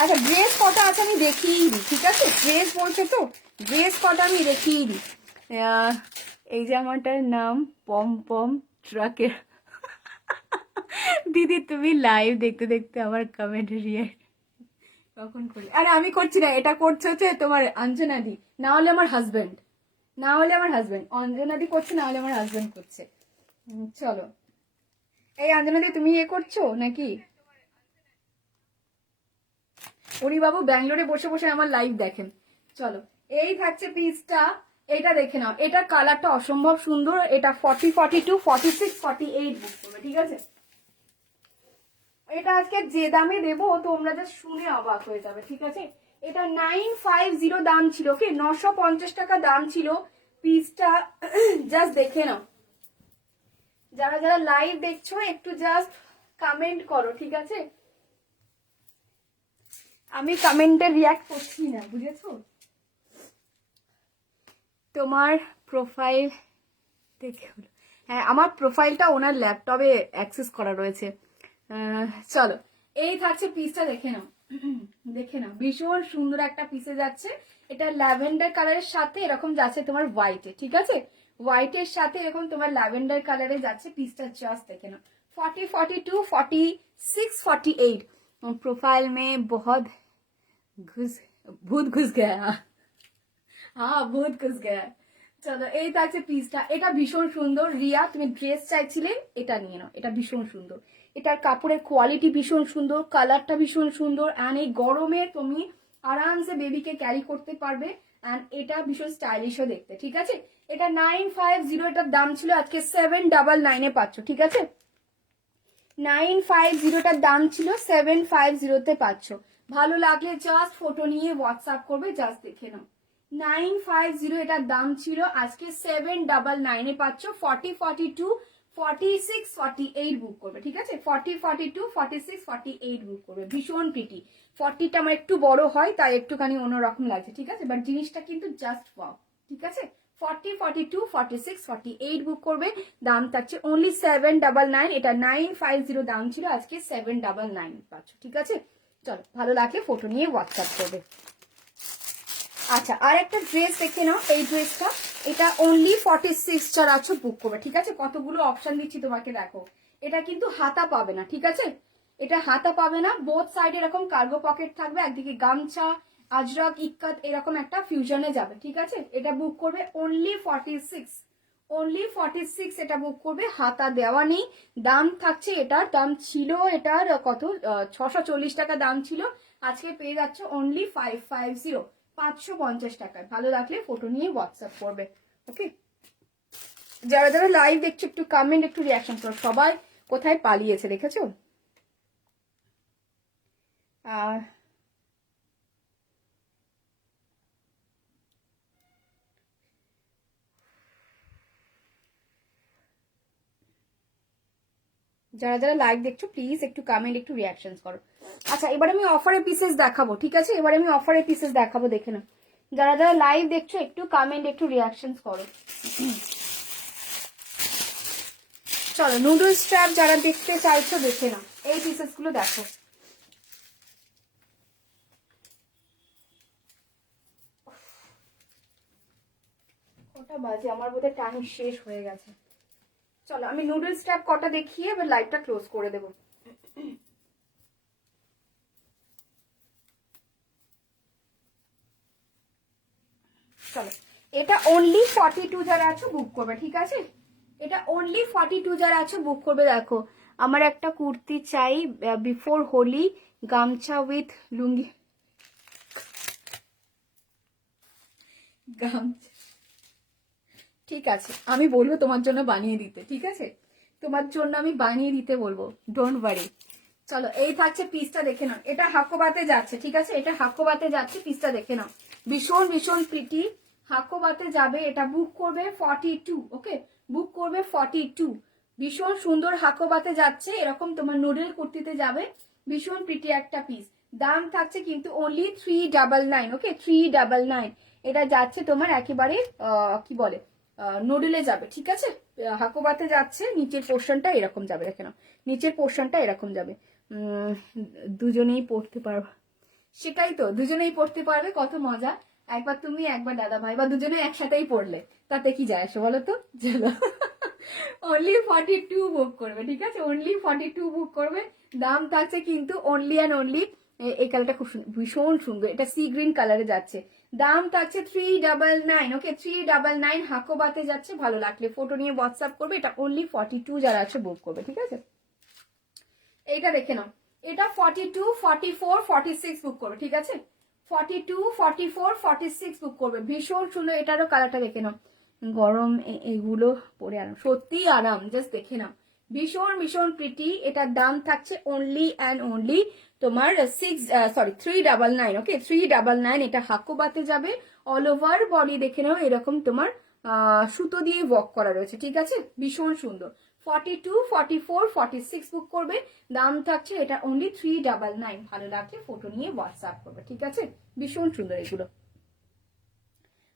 আচ্ছা, ড্রেস কটা আছে আমি দেখিয়ে দিই, ঠিক আছে? ড্রেস বলছে তো, ড্রেস কটা আমি দেখিয়ে দিই। এই জামাটার নাম পম পম ট্রাকের। দিদি তুমি লাইভ দেখতে দেখতে আমার কমেন্ট রিয়েক্ট কখন করি? আরে আমি করছি না, এটা করছে হচ্ছে তোমার অঞ্জনা দি, না হলে আমার হাজবেন্ড, না হলে আমার হাজবেন্ড। অঞ্জনা দি করছে, না হলে আমার হাজবেন্ড করছে। চলো, এই অঞ্জনা দি তুমি এ করছো নাকি? উনি বাবু ব্যাঙ্গালোরে বসে বসে আমার লাইভ দেখেন। চলো, এই থাকছে পিসটা, এটা দেখে নাও, এটার কালারটা অসম্ভব সুন্দর। এটা 40, 42, 46, 48 বুক করবে, ঠিক আছে? এটা আজকে যে দামে দেবো তোমরা যা শুনে অবাক হয়ে যাবে, ঠিক আছে? এটা 950 দাম ছিল, ওকে? 950 টাকা দাম ছিল পিসটা। জাস্ট দেখে নাও, যারা যারা লাইভ দেখছো একটু জাস্ট কমেন্ট করো, ঠিক আছে? আমি কমেন্টে রিয়াক্ট করছি না, বুঝেছো? তোমার প্রোফাইল দেখে হলো, হ্যাঁ আমার প্রোফাইলটা ওনার ল্যাপটপে অ্যাক্সেস করা রয়েছে। চলো, এই থাকছে পিসটা, দেখে নাও, দেখে নাও, ভীষণ সুন্দর একটা পিসে যাচ্ছে। এটা ল্যাভেন্ডার কালারের সাথে এরকম যাচ্ছে তোমার হোয়াইটে, ঠিক আছে? হোয়াইটের সাথে এরকম তোমার ল্যাভেন্ডার কালারে যাচ্ছে পিসটা, জাস্ট দেখে নাও। 40, 42, 46, 48 प्रोफाइल में बहुत घुस भूत घुस गया। হ্যাঁ, ভূত ঘুস গয়া। চলো, এই থাকছে পিসটা, এটা ভীষণ সুন্দর। রিয়া তুমি ড্রেস চাইছিলে, এটা নিয়ে নাও, এটা ভীষণ সুন্দর। এটার কাপড়ের কোয়ালিটি ভীষণ সুন্দর, কালারটা ভীষণ সুন্দর। অ্যান্ড এই গরমে তুমি আরামসে বেবিকে ক্যারি করতে পারবে। অ্যান্ড এটা ভীষণ স্টাইলিশও দেখতে, ঠিক আছে? এটা 950, এটার দাম ছিল, আজকে 799 পাচ্ছ, ঠিক আছে? 950টার দাম ছিল, 750 পাচ্ছ। ভালো লাগলে জাস্ট ফটো নিয়ে হোয়াটসঅ্যাপ করবে, জাস্ট দেখে নাও। 950 এটার দাম ছিল, আজকে 799 পাচ্ছ। 40, 42, 46 48 বুক করবে, ঠিক আছে? 40 42 46 48 বুক করবে। ভীষণ প্রিটি। 40টা আমার একটু বড় হয় তাই একটুখানি অন্যরকম লাগছে, ঠিক আছে? বাট জিনিসটা কিন্তু জাস্ট ওয়াও, ঠিক আছে? 40 42 46 48 বুক করবে। দাম থাকছে অনলি 799। এটা 950 দাম ছিল, আজকে 799 পাচ্ছ, ঠিক আছে? চলো, ভালো লাগলে ফটো নিয়ে হোয়াটসঅ্যাপ করবে। আচ্ছা, আর একটা ড্রেস দেখে নাও, এই ড্রেসটা, এটা অনলি 46 যারা আছো বুক করবে, ঠিক আছে? কতগুলো অপশন দিচ্ছি তোমাকে, দেখো। এটা কিন্তু হাতা পাবে না, ঠিক আছে? এটা হাতা পাবে না, বোথ সাইড এরকম কার্গো পকেট থাকবে, একদিকে গামছা, আজরাক, ইক্কাত এরকম একটা ফিউশনে যাবে, ঠিক আছে? এটা বুক করবে অনলি 46, অনলি 46 এটা বুক করবে, হাতা দেওয়া নেই। দাম থাকছে, এটার দাম ছিল, এটার কত, 640 টাকা দাম ছিল, আজকে পেয়ে যাচ্ছ অনলি 550, 550 টাকায়। ভালো লাগলে ফটো নিয়ে হোয়াটসঅ্যাপ করবে, ওকে? যারা যারা লাইভ দেখছো একটু কমেন্ট, একটু রিয়াকশন করো। সবাই কোথায় পালিয়েছে দেখেছো? আর যারা যারা লাইভ দেখছো প্লিজ একটু কমেন্ট, একটু রিয়াকশন করো। আচ্ছা, এবার আমি অফারে পিসেস দেখাবো, ঠিক আছে? এবার আমি অফারে পিসেস দেখাবো, দেখে না। যারা যারা লাইভ দেখছো একটু কমেন্ট, একটু রিয়াকশন করো। চলো, নুডলস ট্র্যাপ যারা দেখতে চাইছো দেখে না, এই পিসেস গুলো দেখো। কটা বাজে? আমার বোধহয় টাইম শেষ হয়ে গেছে। চলো, আমি নুডলস ট্র্যাপ কটা দেখিয়ে এবার লাইভটা ক্লোজ করে দেবো। চলো, এটা অনলি 42 যারা আছো বুক করবে, ঠিক আছে? এটা অনলি 42 যারা আছো বুক করবে। দেখো, আমার একটা কুর্তি চাই বিফোর হোলি, গামছা উইথ লুঙ্গি, গামছা, ঠিক আছে? আমি বলবো তোমার জন্য বানিয়ে দিতে, ঠিক আছে? তোমার জন্য আমি বানিয়ে দিতে বলবো, ডোন্ট ওয়ারি। চলো, এই থাকছে পিসটা, দেখে নাও। এটা হাকোবাতে যাচ্ছে, ঠিক আছে? এটা হাকোবাতে যাচ্ছে, পিসটা দেখে নাও। ভীষণ ভীষণ প্রিটি, হাকোবাতে যাবে। এটা বুক করবে 42, ওকে? বুক করবে 42। ভীষণ সুন্দর হাকোবাতে যাচ্ছে, এরকম তোমার নুডল কুর্তিতে যাবে। ভীষণ প্রিটি একটা পিস। দাম থাকছে কিন্তু অনলি 399, ওকে? 399 এটা যাচ্ছে তোমার একেবারে কি বলে, নুডলে যাবে, ঠিক আছে? হাকোবাতে যাচ্ছে, নিচের পোর্শনটা এরকম যাবে, দেখে নাও। নিচের পোর্শনটা এরকম যাবে। দুজনেই পড়তে পারবে, সেটাই তো, দুজনেই পড়তে পারবে, কত মজা। একবার তুমি, একবার দাদা ভাই, বা দুজনে একসাথেই পড়লে, তাতে কি যায় আসে বলো তো? চলো, অনলি 42 বুক করবে, ঠিক আছে? অনলি 42 বুক করবে। দাম থাকছে কিন্তু অনলি অ্যান্ড অনলি, এই কালারটা খুব ভীষণ সুন্দর, এটা সি গ্রিন কালারে যাচ্ছে। দাম থাকছে 399, ওকে? 399 হাকোবাতে যাচ্ছে। ভালো লাগলে ফটো নিয়ে হোয়াটসঅ্যাপ করবে। এটা অনলি 42 যারা আছে বুক করবে, ঠিক আছে? এইটা দেখে নাও, এটা 42 44 46 বুক করবে, ঠিক আছে? 42 44 46 বুক করবে। ভীষণ সুন্দর, এটারও কালারটা দেখে নাও। গরম এগুলো পরে আরাম, সত্যি আরাম, জাস্ট দেখে নাও। ভীষণ ভীষণ প্রিটি। এটার দাম থাকছে অনলি অ্যান্ড অনলি তোমার 399, ওকে? 399। এটা হাকোবাতে যাবে, অল ওভার বডি দেখে নাও, এরকম তোমার সুতো দিয়ে ওয়ার্ক করা রয়েছে, ঠিক আছে? ভীষণ সুন্দর। 42 44 46 বুক করবে। দাম থাকছে এটা অনলি 399। ভালো লাগলে ফটো নিয়ে হোয়াটসঅ্যাপ করবে, ঠিক আছে? ভীষণ সুন্দর এগুলো।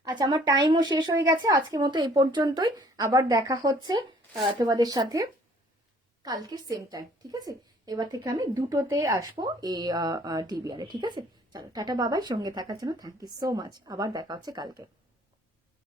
আচ্ছা, আমার টাইমও শেষ হয়ে গেছে, আজকের মতো এই পর্যন্তই। আবার দেখা হচ্ছে তোমাদের সাথে কালকে সেম টাইম, ঠিক আছে? এবার থেকে আমি দুটোতে আসবো এই টিভিআরে, ঠিক আছে? চলো, টাটা বাবাই। সঙ্গে থাকার জন্য থ্যাংক ইউ সো মাচ। আবার দেখা হচ্ছে কালকে।